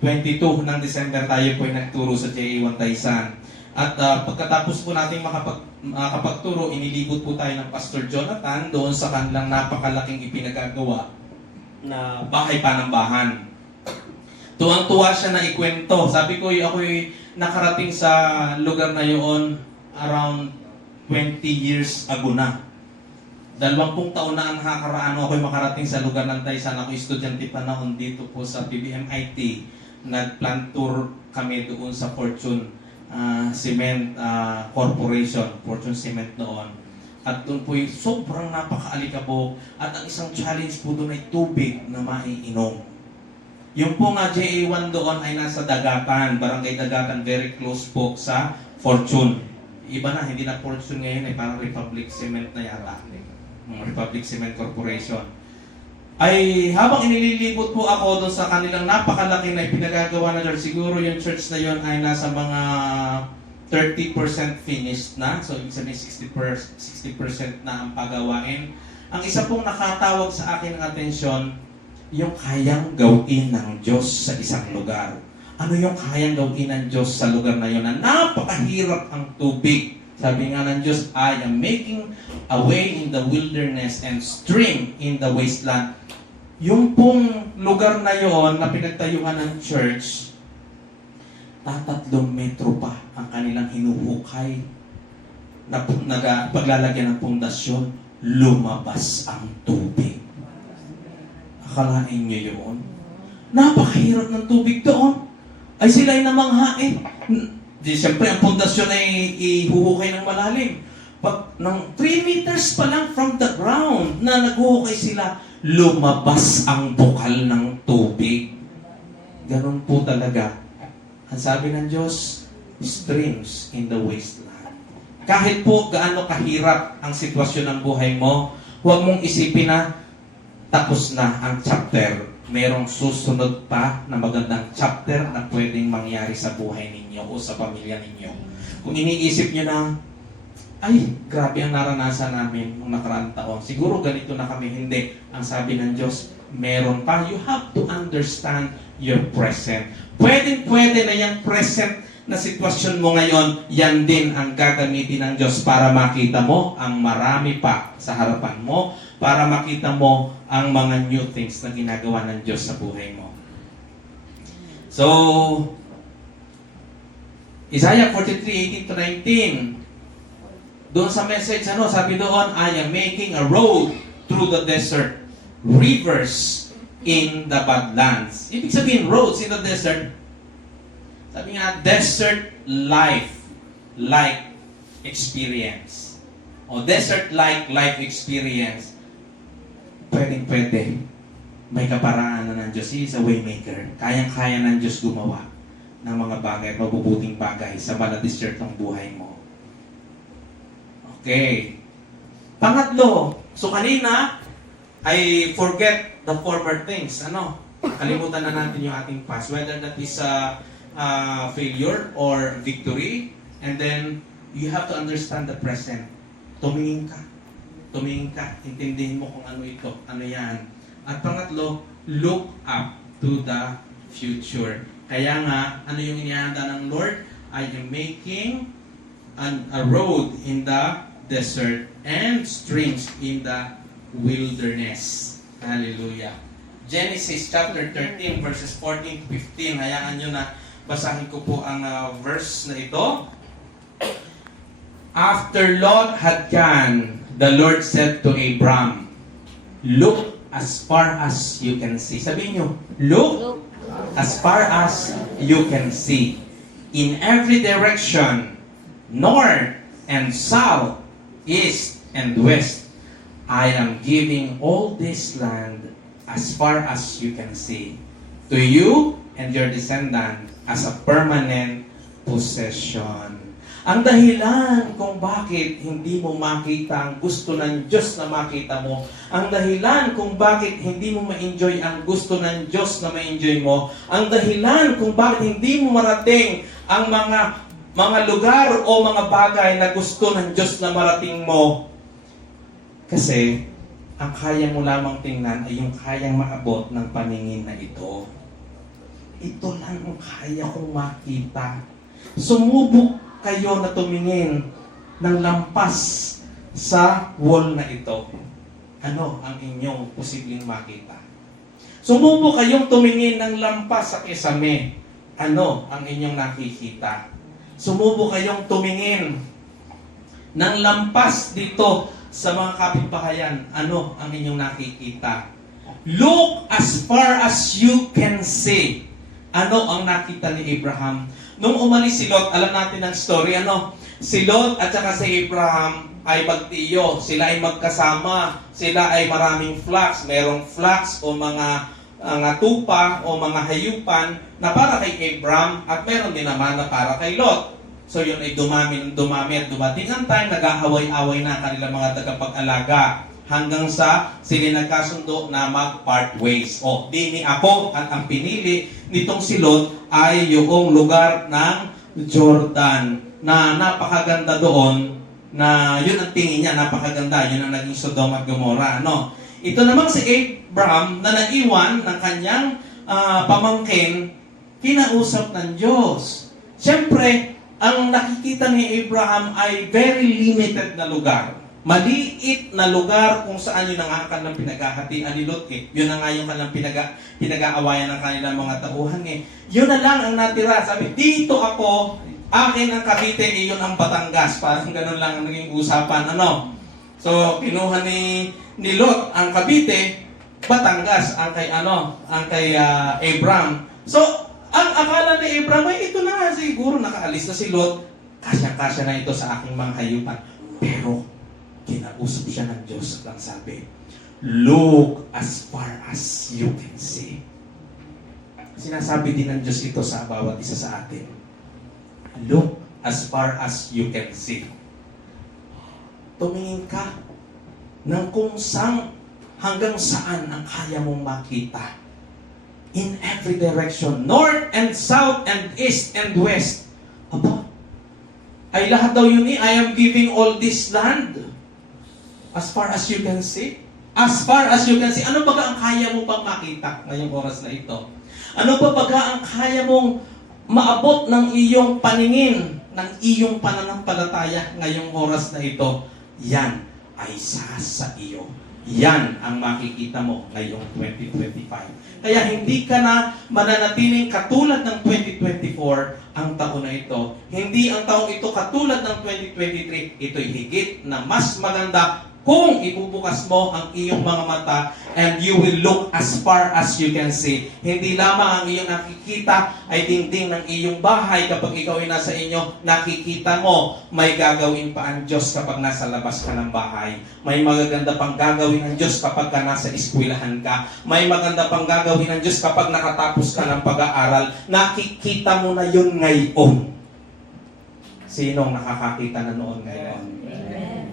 22 ng December tayo po ay nagturo sa JA1 Taysan. At pagkatapos po natin makapagturo, inilibot po tayo ng Pastor Jonathan doon sa kanilang napakalaking ipinagagawa na bahay panambahan. Tuwang-tuwa siya na ikwento. Sabi ko, ako'y nakarating sa lugar na yun around 20 years ago na. 20 taon na ang nakakaraan ako'y makarating sa lugar ng Taysan. Ako'y estudyante pa noon dito po sa PBMIT. Nag-plant tour kami doon sa Fortune Cement Corporation, Fortune Cement noon. At doon po yung sobrang napakaalikabok. At ang isang challenge po doon ay tubig na maiinom. Yung po nga JA1 doon ay nasa Dagatan, Barangay Dagatan, very close po sa Fortune. Iba na, hindi na Fortune ngayon, parang Republic Cement na yata. Republic Cement Corporation. Ay habang inililibot po ako doon sa kanilang napakalaki na pinagagawa na church, siguro yung church na yon ay nasa mga 30% finished na. So, ibig sabihin 60% na ang pagawain. Ang isa pong nakatawag sa akin ng atensyon, yung kayang gawin ng Diyos sa isang lugar. Ano yung kayang gawin ng Diyos sa lugar na yun na napakahirap ang tubig? Sabi nga ng Diyos, I am making a way in the wilderness and stream in the wasteland. Yung pong lugar na yon na pinagtayuan ng church, 3 metro pa ang kanilang hinuhukay na paglalagyan ng pundasyon, lumabas ang tubig. Akalain niyo yun? Napakahirap ng tubig doon. Ay sila'y namanghain. Siyempre, ang pundasyon ay ihuhukay ng malalim. Pag ng 3 meters pa lang from the ground na naghuhukay sila, lumabas ang bukal ng tubig. Ganon po talaga. Ang sabi ng Diyos, streams in the wasteland. Kahit po gaano kahirap ang sitwasyon ng buhay mo, huwag mong isipin na tapos na ang chapter. Merong susunod pa na magandang chapter na pwedeng mangyari sa buhay ninyo o sa pamilya ninyo. Kung iniisip nyo na, ay, grabe ang naranasan namin nung nakaraang taon. Siguro ganito na kami. Hindi. Ang sabi ng Diyos, meron pa. You have to understand your present. Pwede na yung present na sitwasyon mo ngayon, yan din ang gagamitin ng Diyos para makita mo ang marami pa sa harapan mo, para makita mo ang mga new things na ginagawa ng Diyos sa buhay mo. So, Isaiah 43:18-19. Doon sa message, sabi doon, I am making a road through the desert, rivers in the badlands. Ibig sabihin, roads in the desert. Sabi nga, desert life experience. O desert-like life experience. Pwede. May kaparaanan ng Diyos. He is a waymaker. Kayang-kaya ng Diyos gumawa ng mga bagay, mabubuting bagay sa mga desert ng buhay mo. Okay. Pangatlo, so kanina, I forget the former things. Kalimutan na natin yung ating past. Whether that is failure or victory. And then, you have to understand the present. Tumingin ka. Intindihin mo kung ano ito. Ano yan. At pangatlo, look up to the future. Kaya nga, ano yung inihanda ng Lord? I am making a road in the desert and streams in the wilderness. Hallelujah. Genesis chapter 13 verses 14 to 15. Hayaan nyo na basahin ko po ang verse na ito. After Lot had gone, the Lord said to Abram, look as far as you can see. Sabihin nyo, look as far as you can see. In every direction, north and south, east and west, I am giving all this land as far as you can see, to you and your descendant as a permanent possession. Ang dahilan kung bakit hindi mo makita ang gusto ng Diyos na makita mo, ang dahilan kung bakit hindi mo ma-enjoy ang gusto ng Diyos na ma-enjoy mo, ang dahilan kung bakit hindi mo marating ang mga lugar o mga bagay na gusto ng Diyos na marating mo, kasi ang kaya mo lamang tingnan ay yung kayang maabot ng paningin na ito. Ito lang ang kaya kong makita. Sumubok kayo na tumingin ng lampas sa wall na ito. Ano ang inyong posibleng makita? Sumubok kayong tumingin ng lampas sa kisame. Ano ang inyong nakikita? Sumubok kayong tumingin ng lampas dito sa mga kapitbahayan. Ano ang inyong nakikita? Look as far as you can see. Ano ang nakita ni Abraham? nung umalis si Lot, alam natin ang story, ano? Si Lot at saka si Abraham ay magtiyo. Sila ay magkasama. Sila ay maraming flocks. Merong flocks o mga tupa o mga hayupan na para kay Abraham at meron din naman na para kay Lot. So yun ay dumami at dumating ang time, nag-aaway-away na kanilang mga tagapag-alaga hanggang sa sila nagkasundo na mag-part ways. O, dini ako at ang pinili nitong si Lot ay yung lugar ng Jordan na napakaganda doon, na yun ang tingin niya, napakaganda, yun ang naging Sodom at Gomorrah, no? Ito namang si Abraham na naiwan ng kanyang pamangkin, kinausap ng Diyos. Siyempre, ang nakikita ni Abraham ay very limited na lugar. Maliit na lugar kung saan yun ang kanilang pinaghahatian ni Lot. Yun na nga yung kanilang pinag-aawayan ng kanilang mga tauhan. Yun na lang ang natira. Sabi, dito ako, akin ang Cavite, iyon ang Batangas. Parang ganun lang ang naging usapan. Ano? So, kinuha ni Lot ang Cavite, Batangas ang kay Abraham. So, ang akala ni Abraham ay ito na siguro nakaalis na si Lot. Kasya-kasya na ito sa aking mga hayupan. Pero, kinausap siya ng Diyos at lang sabi, look as far as you can see. Sinasabi din ng Diyos ito sa bawat isa sa atin. Look as far as you can see. Tumingin ka ng kung saan hanggang saan ang kaya mong makita. In every direction, north and south and east and west. Aba, ay lahat daw yun I am giving all this land. As far as you can see. As far as you can see. Ano baga ang kaya mo pang makita ngayong oras na ito? Ano pa baga ang kaya mong maabot ng iyong paningin, ng iyong pananampalataya ngayong oras na ito? Yan ay sa iyo. Yan ang makikita mo ngayong 2025. Kaya hindi ka na mananatiling katulad ng 2024 ang taon na ito. Hindi ang taong ito katulad ng 2023. Ito'y higit na mas maganda kung ibubukas mo ang iyong mga mata and you will look as far as you can see. Hindi lamang ang iyong nakikita ay dingding ng iyong bahay kapag ikaw ay nasa inyo, nakikita mo, may gagawin pa ang Diyos kapag nasa labas ka ng bahay. May magaganda pang gagawin ng Diyos kapag ka nasa eskwelahan ka. May maganda pang gagawin ng Diyos kapag nakatapos ka ng pag-aaral. Nakikita mo na yun ngayon. Sinong nakakakita na noon ngayon?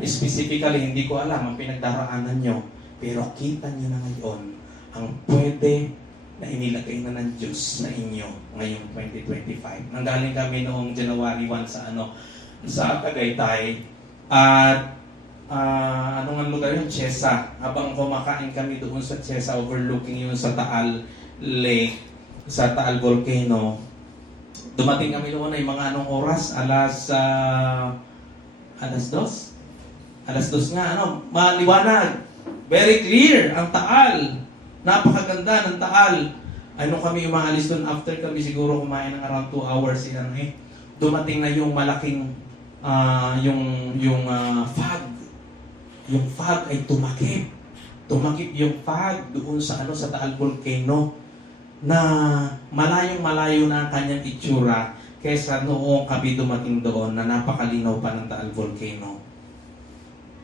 Specifically, hindi ko alam ang pinagdaraanan nyo, pero kita nyo na ngayon ang pwede na inilagay na ng Diyos na inyo ngayong 2025. Nanggaling kami noong January 1 sa Tagaytay at anong lugar yun? Chesa. Habang kumakain kami doon sa Chesa, overlooking yun sa Taal Lake, sa Taal Volcano. Dumating kami doon ay mga anong oras? Alas 2? Alas 2 nga, maliwanag. Very clear ang Taal. Napakaganda ng Taal. Ano kami umaalis doon after kami siguro kumain ng around 2 hours. Dumating na yung malaking fog. Yung fog ay tumakip. Tumakip yung fog doon sa sa Taal Volcano na malayong-malayo na ang kanyang itsura kaysa noong kami dumating doon na napakalinaw pa ng Taal Volcano.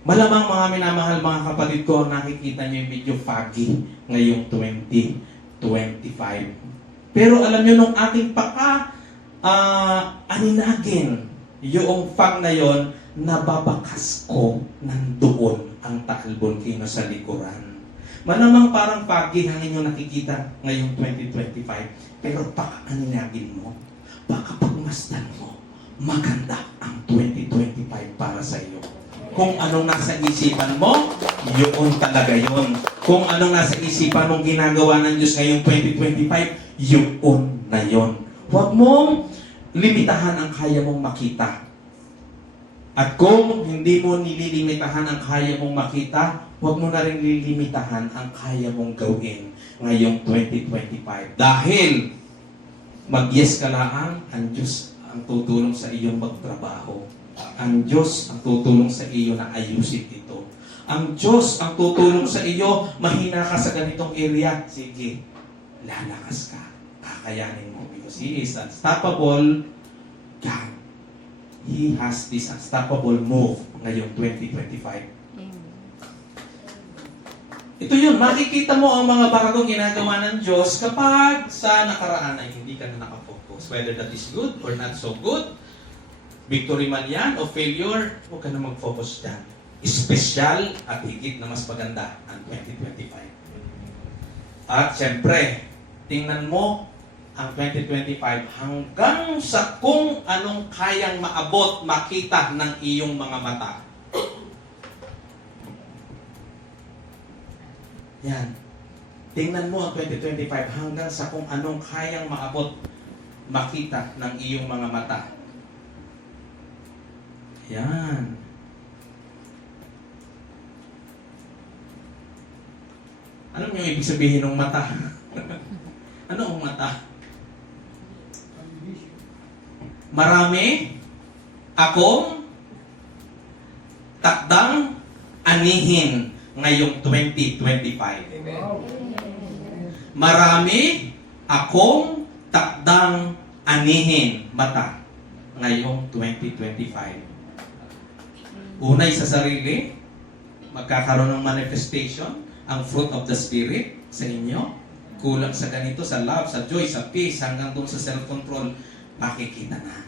Malamang mga minamahal mga kapatid ko, nakikita niyo yung medyo foggy ngayong 2025. Pero alam niyo, nung ating aninagin yung fog na yon, nababakas ko nandoon ang Taal Volcano sa likuran. Malamang parang foggy ang inyong nakikita ngayong 2025. Pero pag-aninagin mo, baka pagmasdan mo, maganda ang 2025 para sa iyo. Kung anong nasa isipan mo, yun talaga yun. Kung anong nasa isipan mong ginagawa ng Diyos ngayong 2025, yun na yun. Huwag mong limitahan ang kaya mong makita. At kung hindi mo nililimitahan ang kaya mong makita, huwag mo na rin lilimitahan ang kaya mong gawin ngayong 2025. Dahil mag-yes ka lang, ang Diyos ang tutulong sa iyong magtrabaho. Ang Diyos ang tutulong sa iyo na ayusin ito. Ang Diyos ang tutulong sa iyo, mahina ka sa ganitong area. Sige, lalakas ka. Kakayanin mo. Because He is unstoppable, He has this unstoppable move ngayong 2025. Ito yun, makikita mo ang mga bagong ginagawa ng Diyos kapag sa nakaraan ay hindi ka na nakafocus. Whether that is good or not so good, victory man yan o failure, huwag ka na mag-focus dyan. Espesyal at higit na mas maganda ang 2025. At siyempre, tingnan mo ang 2025 hanggang sa kung anong kayang maabot, makita ng iyong mga mata. Yan. Tingnan mo ang 2025 hanggang sa kung anong kayang maabot, makita ng iyong mga mata. Yan. Ano yung ibig sabihin ng mata? Ano ang mata? Marami akong takdang anihin ngayong 2025. Marami akong takdang anihin mata ngayong 2025. Unay sa sarili, magkakaroon ng manifestation, ang fruit of the Spirit sa inyo. Kulang sa ganito, sa love, sa joy, sa peace, hanggang doon sa self-control, makikita na.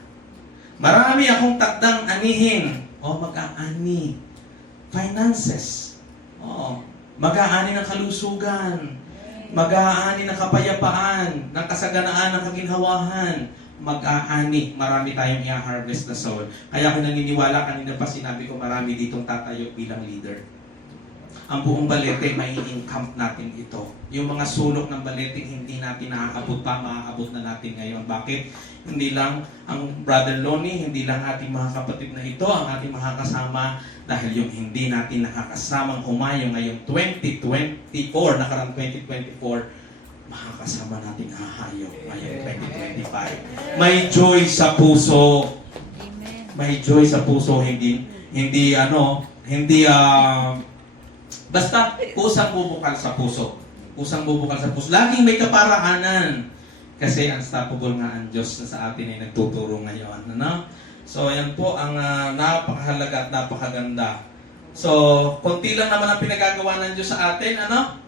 Marami akong takdang anihin. O, mag-aani. Finances. O, mag-aani ng kalusugan. Mag-aani ng kapayapaan, ng kasaganaan, ng kaginhawahan. Mag-aani. Marami tayong i-harvest na soul. Kaya ako naniniwala, kanina pa sinabi ko, marami ditong tatayo bilang leader. Ang buong Balete, may in-camp natin ito. Yung mga sulok ng Balete, hindi natin nakakabot pa, makakabot na natin ngayon. Bakit? Hindi lang ang Brother Lonnie, hindi lang ating mga kapatid na ito, ang ating makakasama, dahil yung hindi natin nakakasamang humayo ngayong 2024, nakarang 2024, makakasama natin hahayo ngayong 2025. May joy sa puso. May joy sa puso, basta, kusang bubukal sa puso. Kusang bubukal sa puso. Laging may kaparaanan. Kasi unstoppable nga ang Diyos na sa atin ay nagtuturo ngayon. Ano? So, yan po ang napakahalaga at napakaganda. So, konti lang naman ang pinagagawa ng Diyos sa atin. Ano?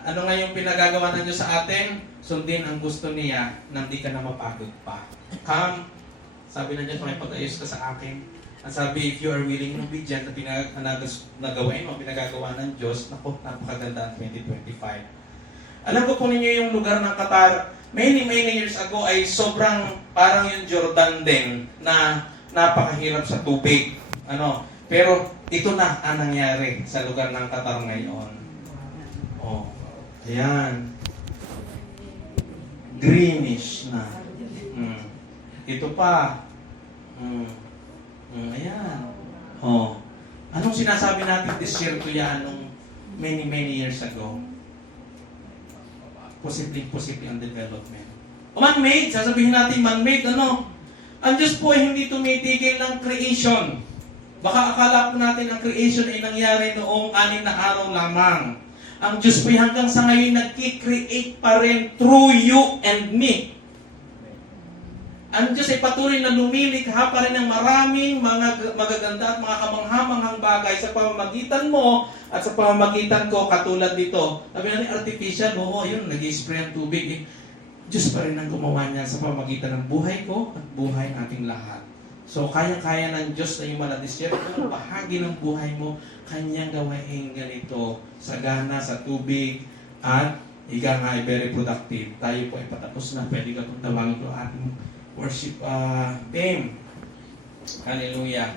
Ano nga yung pinagagawa ng Diyos sa atin? Sundin ang gusto niya na hindi ka na mapagod pa. Come. Sabi ng Diyos, makipag-ayos ka sa akin. At sabi, if you are willing and obedient na nagawain mo, pinagagawa ng Diyos, naku, napakaganda ang 2025. Alam ko po ninyo yung lugar ng Qatar, many years ago ay sobrang parang yung Jordan din na napakahirap sa tubig. Pero ito na ang nangyari sa lugar ng Qatar ngayon. Oh, ayan. Greenish na. Ito pa. Ayan. Oh. Anong sinasabi natin desierto yan nung many years ago? Posible ang development. Man-made, sasabihin natin man-made, Ang Diyos po ay hindi tumitigil ng creation. Baka akala po natin ang creation ay nangyari noong 6 na araw lamang. Ang Diyos po ay hanggang sa ngayon nag-create pa rin through you and me. Ang Diyos ay patuloy na lumilikha pa rin ng maraming mga magaganda at mga kamanghamanghang bagay sa pamamagitan mo at sa pamamagitan ko, katulad dito. Sabi natin, artificial, yun, nag-i-spray ang tubig. Diyos pa rin ang gumawa niya sa pamamagitan ng buhay ko at buhay ating lahat. So, kaya-kaya ng Diyos na yung maladisyer, kung bahagi ng buhay mo, kanyang gawain ganito, sagana sa tubig, at ika nga ay very productive. Tayo po ay patapos na, pwede ka itong tawagin ko ating worship team. Hallelujah.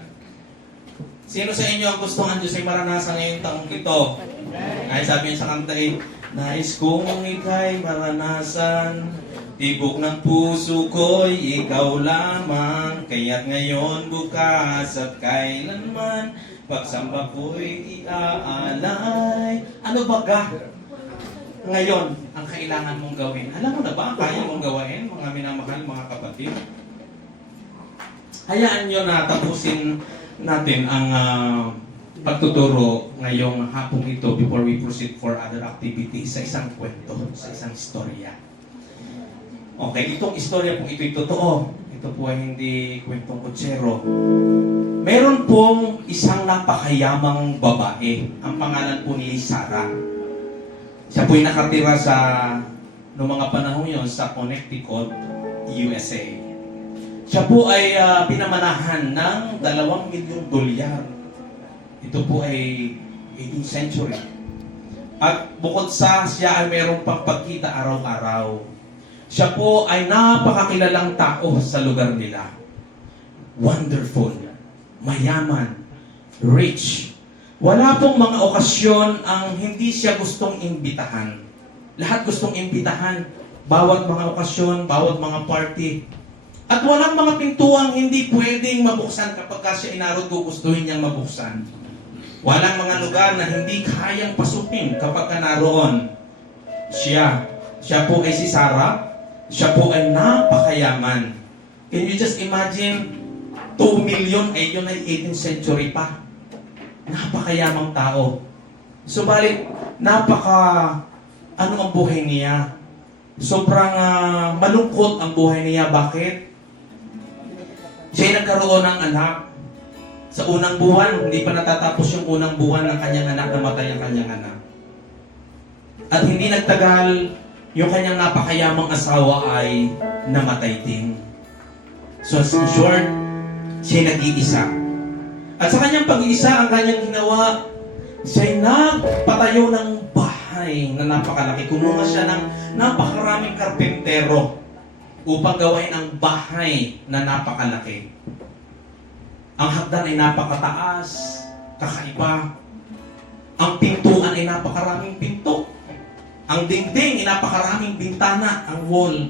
Sino sa inyo ang gusto ng Diyos ay maranasan ngayong taong ito? Ay sabi niya sa kanta nais kong ika'y maranasan, tibok ng puso ko'y ikaw lamang, kaya't ngayon, bukas at kailanman, pagsamba ko'y iaalay. Ano baga? Ngayon, ang kailangan mong gawin. Alam mo na ba ang kaya mong gawin, mga minamahal, mga kapatid? Hayaan nyo na tapusin natin ang pagtuturo ngayong hapong ito before we proceed for other activities sa isang kwento, sa isang istorya. Okay, itong istorya po ito'y totoo. ito po ay hindi kwentong kutsero. Meron pong isang napakayamang babae. Ang pangalan po ni Sarah. Siya po ay nakatira sa noong mga panahon yon sa Connecticut, USA. Siya po ay pinamanahan ng $2 milyong. Ito po ay 18th century. At bukod sa siya ay mayroong pang pagkita araw-araw, siya po ay napakakilalang tao sa lugar nila. Wonderful, mayaman, rich. Wala pong mga okasyon ang hindi siya gustong imbitahan. Lahat gustong imbitahan. Bawat mga okasyon, bawat mga party. At walang mga pintuang hindi pwedeng mabuksan kapag siya inarod gugustuhin niyang mabuksan. Walang mga lugar na hindi kayang pasukin kapag naroon siya. Siya po ay si Sarah. Siya po ay napakayaman. Can you just imagine, 2 million, ay yun ay 18th century pa. Napakayamang tao. Subalit, ano ang buhay niya? Sobrang malungkot ang buhay niya. Bakit? Siya'y nagkaroon ng anak. Sa unang buwan, hindi pa natatapos yung unang buwan ng kanyang anak, namatay ang kanyang anak. At hindi nagtagal, yung kanyang napakayamang asawa ay namatay din. So, in short, siya'y nag-iisa. At sa kanyang pag-iisa, ang kanyang ginawa, siya'y nagpatayo ng bahay na napakalaki. Kumuha siya ng napakaraming karpentero upang gawain ang bahay na napakalaki. Ang hagdan ay napakataas, kakaiba. Ang pintuan ay napakaraming pinto. Ang dingding ay napakaraming bintana, ang wall.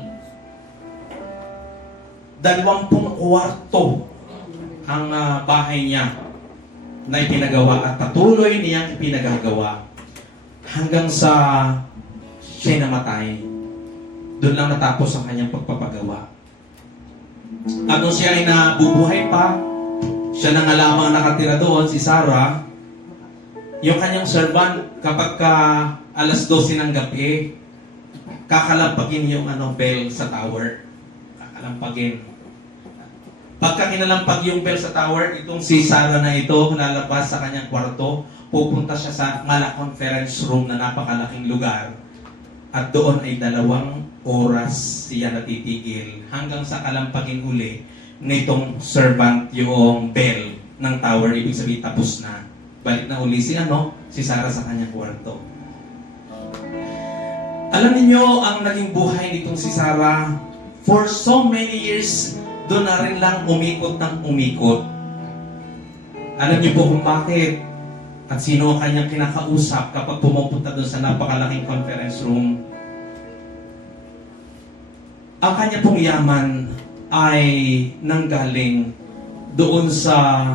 20 kwarto ang bahay niya na ipinagawa at patuloy niyang ipinagagawa hanggang sa siya namatay. Doon lang natapos ang kanyang pagpapagawa. At nung siya ay nabubuhay pa, siya na nga lamang nakatira doon, si Sarah, yung kanyang servant, kapag alas 12 ng gabi, kakalampagin yung bell sa tower. Kakalampagin. Pagka kinalampag yung bell sa tower, itong si Sarah na ito, lalabas sa kanyang kwarto, pupunta siya sa mala conference room na napakalaking lugar. At doon ay 2 oras siya natitigil hanggang sa kalampagin uli nitong servant yung bell ng tower. Ibig sabihin tapos na. Balik na uli si Sarah sa kanyang kwarto. Alam niyo ang naging buhay nitong si Sarah, for so many years, doon na rin lang umikot ng umikot. Alam niyo po kung bakit at sino ang kanyang kinakausap kapag pumupunta doon sa napakalaking conference room. Ang kanya pong yaman ay nanggaling doon sa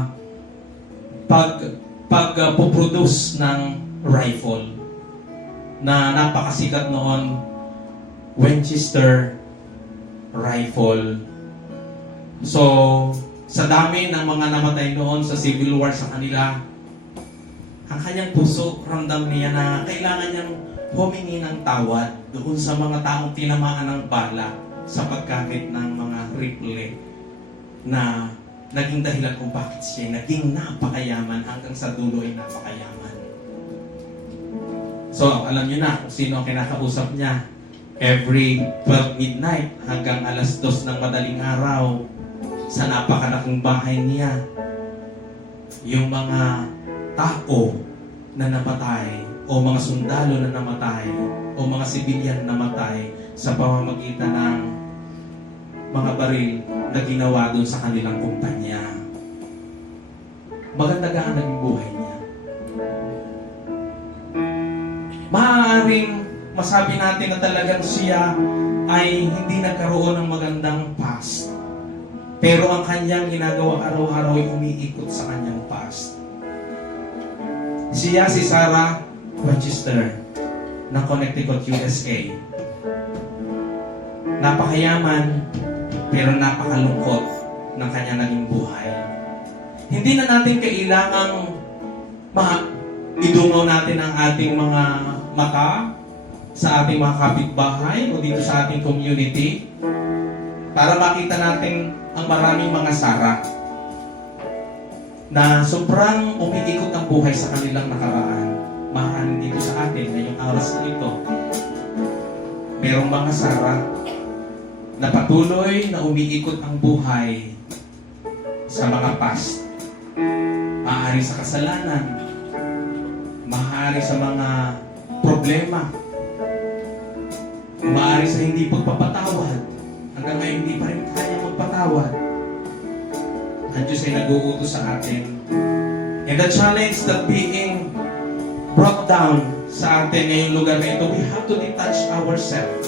pag-produce ng rifle na napakasikat noon, Winchester rifle. So, sa dami ng mga namatay noon sa Civil War sa kanila, ang kanyang puso, ramdam niya na kailangan niyang humingi ng tawad doon sa mga taong tinamaan ng bala sa paggamit ng mga rifle na naging dahilan kung bakit siya naging napakayaman hanggang sa dulo ay napakayaman. So, alam niyo na kung sino ang kinakausap niya. Every 12 midnight hanggang alas 2 ng madaling araw sa napakalaking bahay niya, yung mga tao na namatay o mga sundalo na namatay o mga sibilyan na namatay sa pamamagitan ng mga baril na ginawa doon sa kanilang kumpanya. Maganda ka ang naging buhay niya. Maaaring masabi natin na talagang siya ay hindi nagkaroon ng magandang past. Pero ang kanyang ginagawa araw-araw ay umiikot sa kanyang past. Siya si Sarah Winchester ng Connecticut, USA. Napakayaman, pero napakalungkot ng kanyang naging buhay. Hindi na natin kailangang idungaw natin ang ating mga mata sa ating mga kapitbahay o dito sa ating community. para makita natin ang maraming mga Sara na sobrang umiikot ang buhay sa kanilang nakaraan. Maaaring dito sa atin ngayong oras na ito, merong mga Sara na patuloy na umiikot ang buhay sa mga past. Maaari sa kasalanan, maaari sa mga problema, maaari sa hindi pagpapatawad. Hanggang ngayon hindi pa rin kaya magpatawad. Ang Diyos ay nag-uutos sa atin. And the challenge that being brought down sa atin ngayong lugar na ito, we have to detach ourselves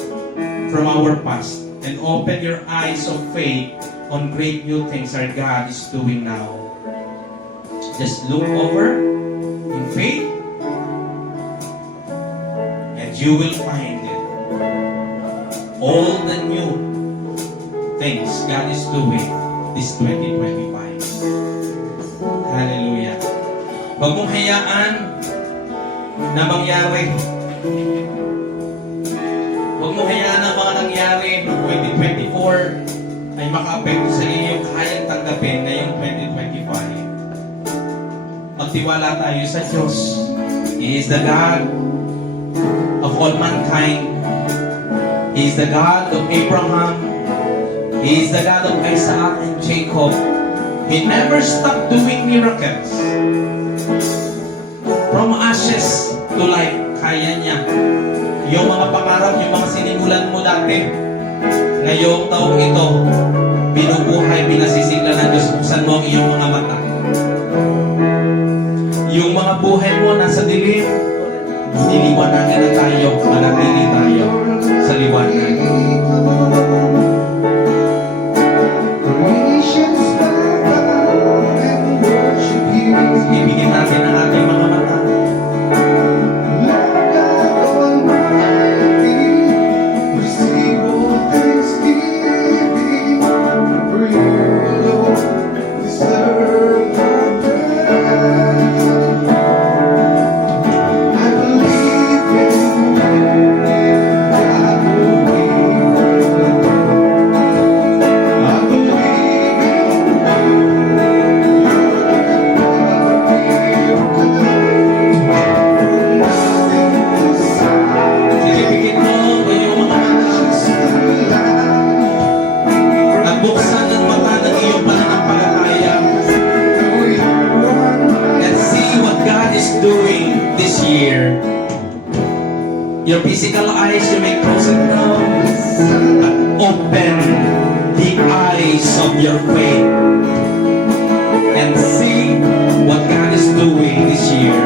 from our past and open your eyes of faith on great new things our God is doing now. Just look over in faith and you will find it. All the new things God is doing this 2025. Hallelujah. Huwag mong hayaan na mangyari. Huwag mong hayaan na mga nangyari noong 2024 ay makaapekto sa iyo kayang tanggapin ngayong 2025. Magtiwala tayo sa Diyos. He is the God of all mankind. He is the God of Abraham. He is the God of Isaac and Jacob. He never stopped doing miracles. From ashes to life, kaya niya. Yung mga pangarap, yung mga sinimulan mo dati, ngayong taong ito, binubuhay, pinasisigla ng Diyos. Buksan mo ang iyong mga mata. Yung mga buhay mo nasa dilim, niliwanagan na tayo, manatili tayo sa liwanag. Ibigin natin ang ating mga mata. Your physical eyes, you may close it now. Open the eyes of your faith and see what God is doing this year.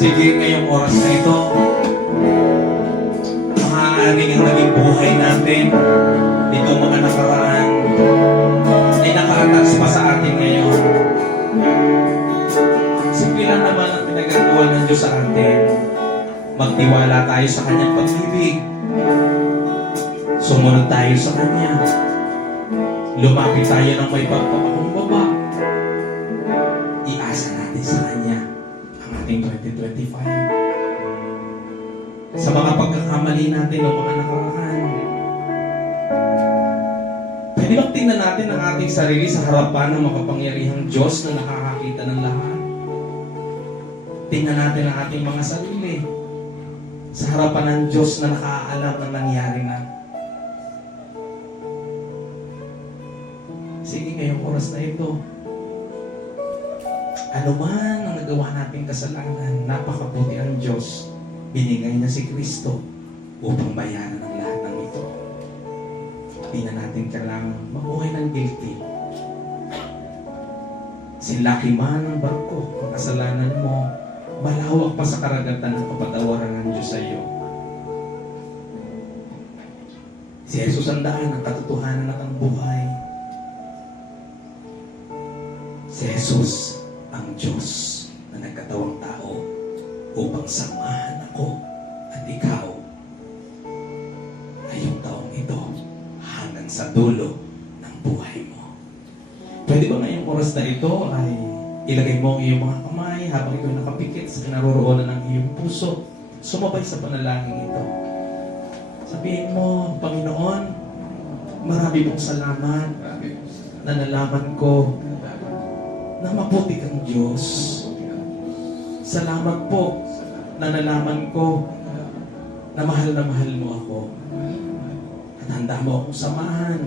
Sige, ngayong oras na ito, maaaring ang naging buhay natin, dito mga nakaraan, ay naka-attach pa sa atin ngayon. Simple lang naman ang pinagagawa ng Diyos sa atin. Magtiwala tayo sa Kanyang pag-ibig. Sumunod tayo sa Kanya. Lumapit tayo ng may pagpapakumbaba. Iasa natin sa Kanya ang ating 2025. Sa mga pagkakamali natin o mga nakaraan, pwede bang tingnan natin ang ating sarili sa harapan ng makapangyarihang Diyos na nakakakita ng lahat? Tingnan natin ang ating mga sarili sa harapan ng Diyos na nakaalam ng nangyari na. Sige, ngayong oras na ito, ano man ang nagawa nating kasalanan, napakabuti ang Diyos. Binigay na si Kristo upang bayaran ang lahat ng ito. Hindi na natin kailangan mabuhay ng guilty. Sinlaki man ang barko, ang kasalanan mo, malawak pa sa karagatan ng kapatawaran ng Diyos sa iyo. Si Jesus ang daan, ang katotohanan at ang buhay. Si Jesus ang Diyos na nagkatawang tao upang samahan ako at ikaw ngayong taong ito hanggang sa dulo ng buhay mo. Pwede ba ngayong oras na ito ay ilagay mo ang iyong mga kamay habang ito'y nakapikit sa kinaroroonan ng iyong puso, sumabay sa panalangin ito. Sabihin mo, Panginoon, marami pong salamat na nalaman ko na mabuti kang Diyos. Salamat po na nalaman ko na mahal mo ako. At handa mo akong samahan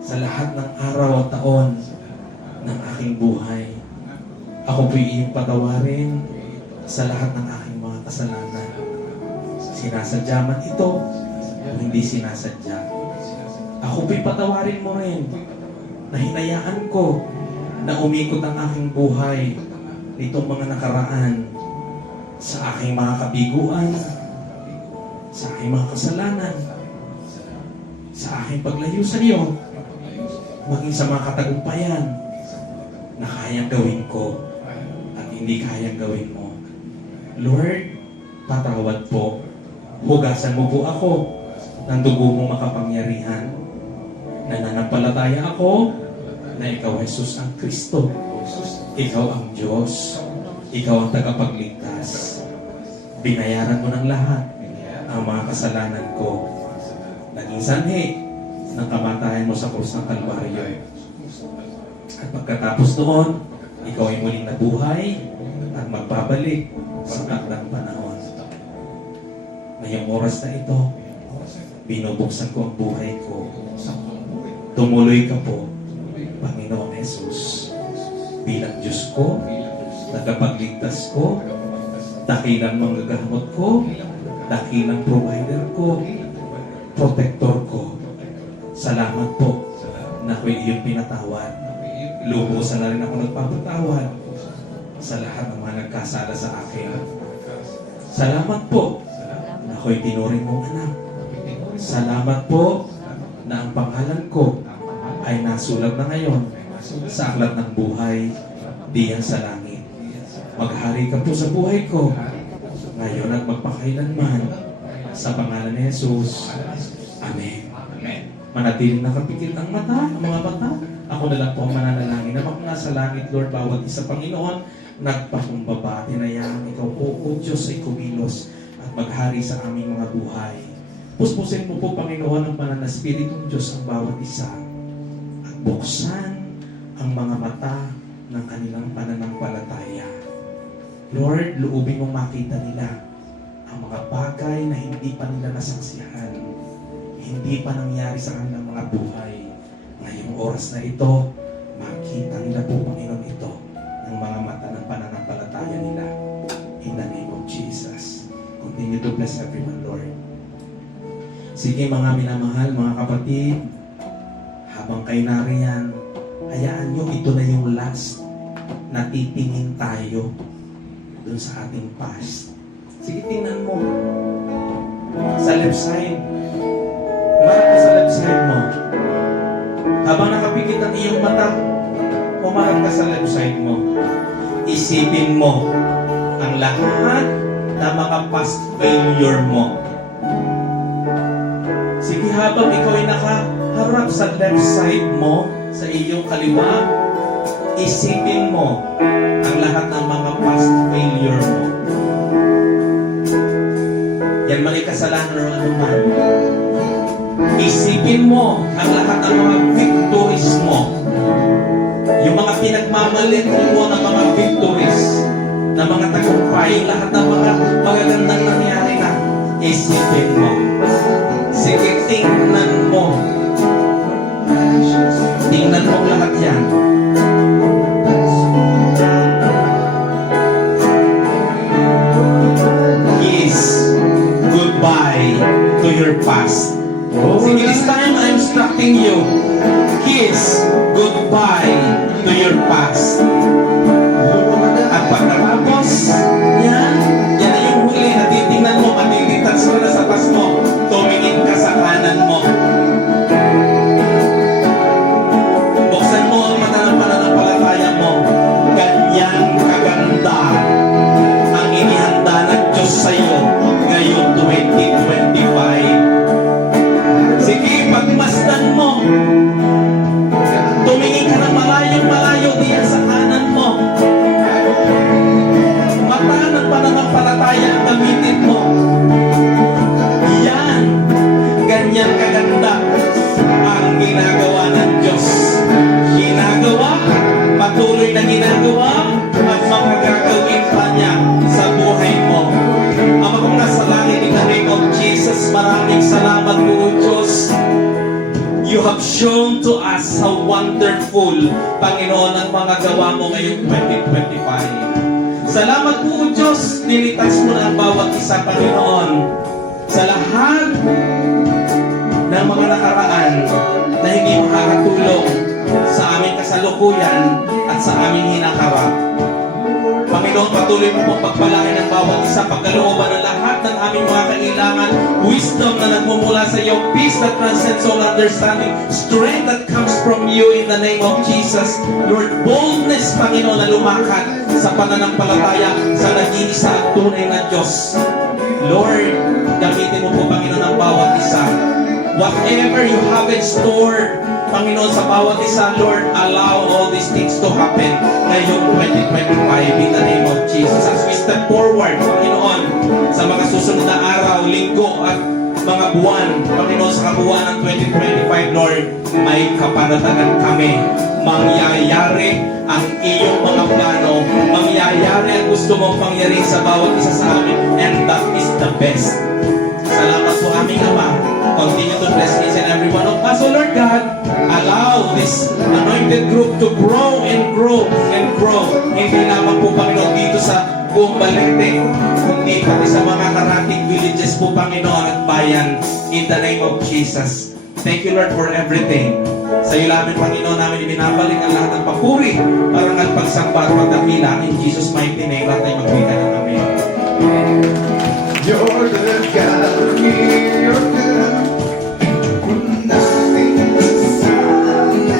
sa lahat ng araw at taon ng aking buhay. Ako po'y iyong patawarin sa lahat ng aking mga kasalanan. Sinasadya man ito o hindi sinasadya. Ako po'y patawarin mo rin na hinayaan ko na umikot ang aking buhay nitong mga nakaraan sa aking mga kabiguan, sa aking mga kasalanan, sa aking paglayo sa iyo, maging sa mga katagumpayan na kayang gawin ko at hindi kayang gawin mo. Lord, patawad po. Hugasan mo po ako ng dugo mong makapangyarihan. Nananampalataya ako na ikaw, Jesus, ang Kristo. Ikaw ang Diyos. Ikaw ang tagapagligtas. Binayaran mo ng lahat ang mga kasalanan ko. Naging sanhi ng kamatayan mo sa krus ng Kalbaryo. At pagkatapos noon, ikaw ay muling nabuhay at magbabalik sa takdang panahon. Ngayong oras na ito, binubuksan ko ang buhay ko. Tumuloy ka po, Panginoong Jesus, bilang Diyos ko, tagapagligtas ko, dakilang manggagamot ko, dakilang provider ko, protector ko. Salamat po na ako'y iyong pinatawad. Lubusan na rin ako nagpapatawad sa lahat ng mga nagkasala sa akin. Salamat po na ako'y tinuring mong anak. Salamat po na ang pangalan ko ay nasulat na ngayon sa aklat ng buhay diyan sa langit. Maghari ka po sa buhay ko ngayon at magpakailanman sa pangalan ni Jesus. Amen. Manatiling nakapikit ang mata, ang mga mata. Ako na lang po ang mananalangin na nasa langit, Lord, bawat isa, Panginoon, nagpakumbaba, tinayaan ikaw po, O Diyos, ay kumilos at maghari sa aming mga buhay. Puspusin mo po, Panginoon, ang banal na Espiritong Diyos ang bawat isa at buksan ang mga mata ng kanilang pananampalataya. Lord, loobin mong makita nila ang mga bagay na hindi pa nila nasaksihan, hindi pa nangyari sa kanilang mga buhay. Ngayong oras na ito, makita nila po, Panginoon, ito ng mga mata ng pananampalataya nila. In the name of Jesus. Continue to bless everyone, Lord. Sige mga minamahal, mga kapatid, habang kayo nariyan, hayaan nyo ito na yung last na titingin tayo dun sa ating past. Sige, tingnan mo. Sa left side. Marap ka sa left side mo. Habang nakapikit ang iyong mata, umarap ka sa left side mo. Isipin mo ang lahat na mga past failure mo. Sige, habang ikaw ay nakaharap nakaharap sa left side mo, sa iyong kaliwa, isipin mo ang lahat ng mga past failure mo. Yan man ay kasalanan o ano man. Isipin mo ang lahat ng mga victories mo. Yung mga pinagmamalit mo ng mga victories, na mga tagumpay, lahat ng mga magagandang nangyari na, isipin mo. Sige, tingnan mo. Tingnan mo lahat yan. Kiss goodbye to your past. Sige, this time I'm instructing you. Kiss goodbye to your past. At pagkatapos, yan na yung huli na titingnan mo, matilitas mo na sa pas mo, tumingin ka sa kanan mo. Buksan mo ang mata ng pananampalataya mo. Ganyan kaganda ang inihanda ng Diyos sa iyo ngayong 2025. Sige, pagmasdan mo. Tumingin ka ng malayo-malayo diyan sa kanan mo. Mata ng pananampalataya ang gamitin mo. Yan. Ganyan kaganda ang ginagawa ng Diyos. Ginagawa, patuloy na ginagawa, at makagagawin pa niya sa buhay mo. Ama kong nasa langit, in the name of Jesus, maraming salamat po, Diyos. You have shown to us how wonderful, Panginoon, ang mga gawa mo ngayong 2025. Salamat po, Diyos, nilitas mo na ang bawat isa, Panginoon, sa lahat ng mga nakaraan na hindi makakatulong sa aming kasalukuyan at sa aming hinaharap. Panginoon, patuloy mo pong pagpalain ang bawat isa, pagkalooban ng lahat ng aming mga kailangan, wisdom na nagmumula sa iyo, peace that transcends all understanding, strength that comes from you in the name of Jesus. Lord, boldness, Panginoon, na lumakad sa pananampalataya sa nag-iisa at tunay na Diyos. Lord, gamitin mo po, Panginoon, ang bawat isa. Whatever you have in store, Panginoon, sa bawat isa, Lord, allow all these things to happen ngayong 2025 in the name of Jesus. As we step forward, Panginoon, sa mga susunod na araw, linggo at mga buwan, Panginoon, sa kabuuan ng 2025, Lord, may kapanatagan kami. Mangyayari ang iyong mga plano, mangyayari ang gusto mong pangyari sa bawat isa sa amin, and that is the best. Salamat po, aming Ama. Continue to bless each and every one of us, O Lord God. Allow this anointed group to grow and grow and grow. Hindi lamang po, Panginoon, dito sa buong Balete, kundi pati sa mga karating villages po, Panginoon, at bayan. In the name of Jesus. Thank you, Lord, for everything. Sa iyo namin, Panginoon, namin ibinabalik ang lahat ng papuri, parangal, pagsamba at pagdakila. In Jesus' mighty name, lahat ay magwika ng amen. You're the God of me.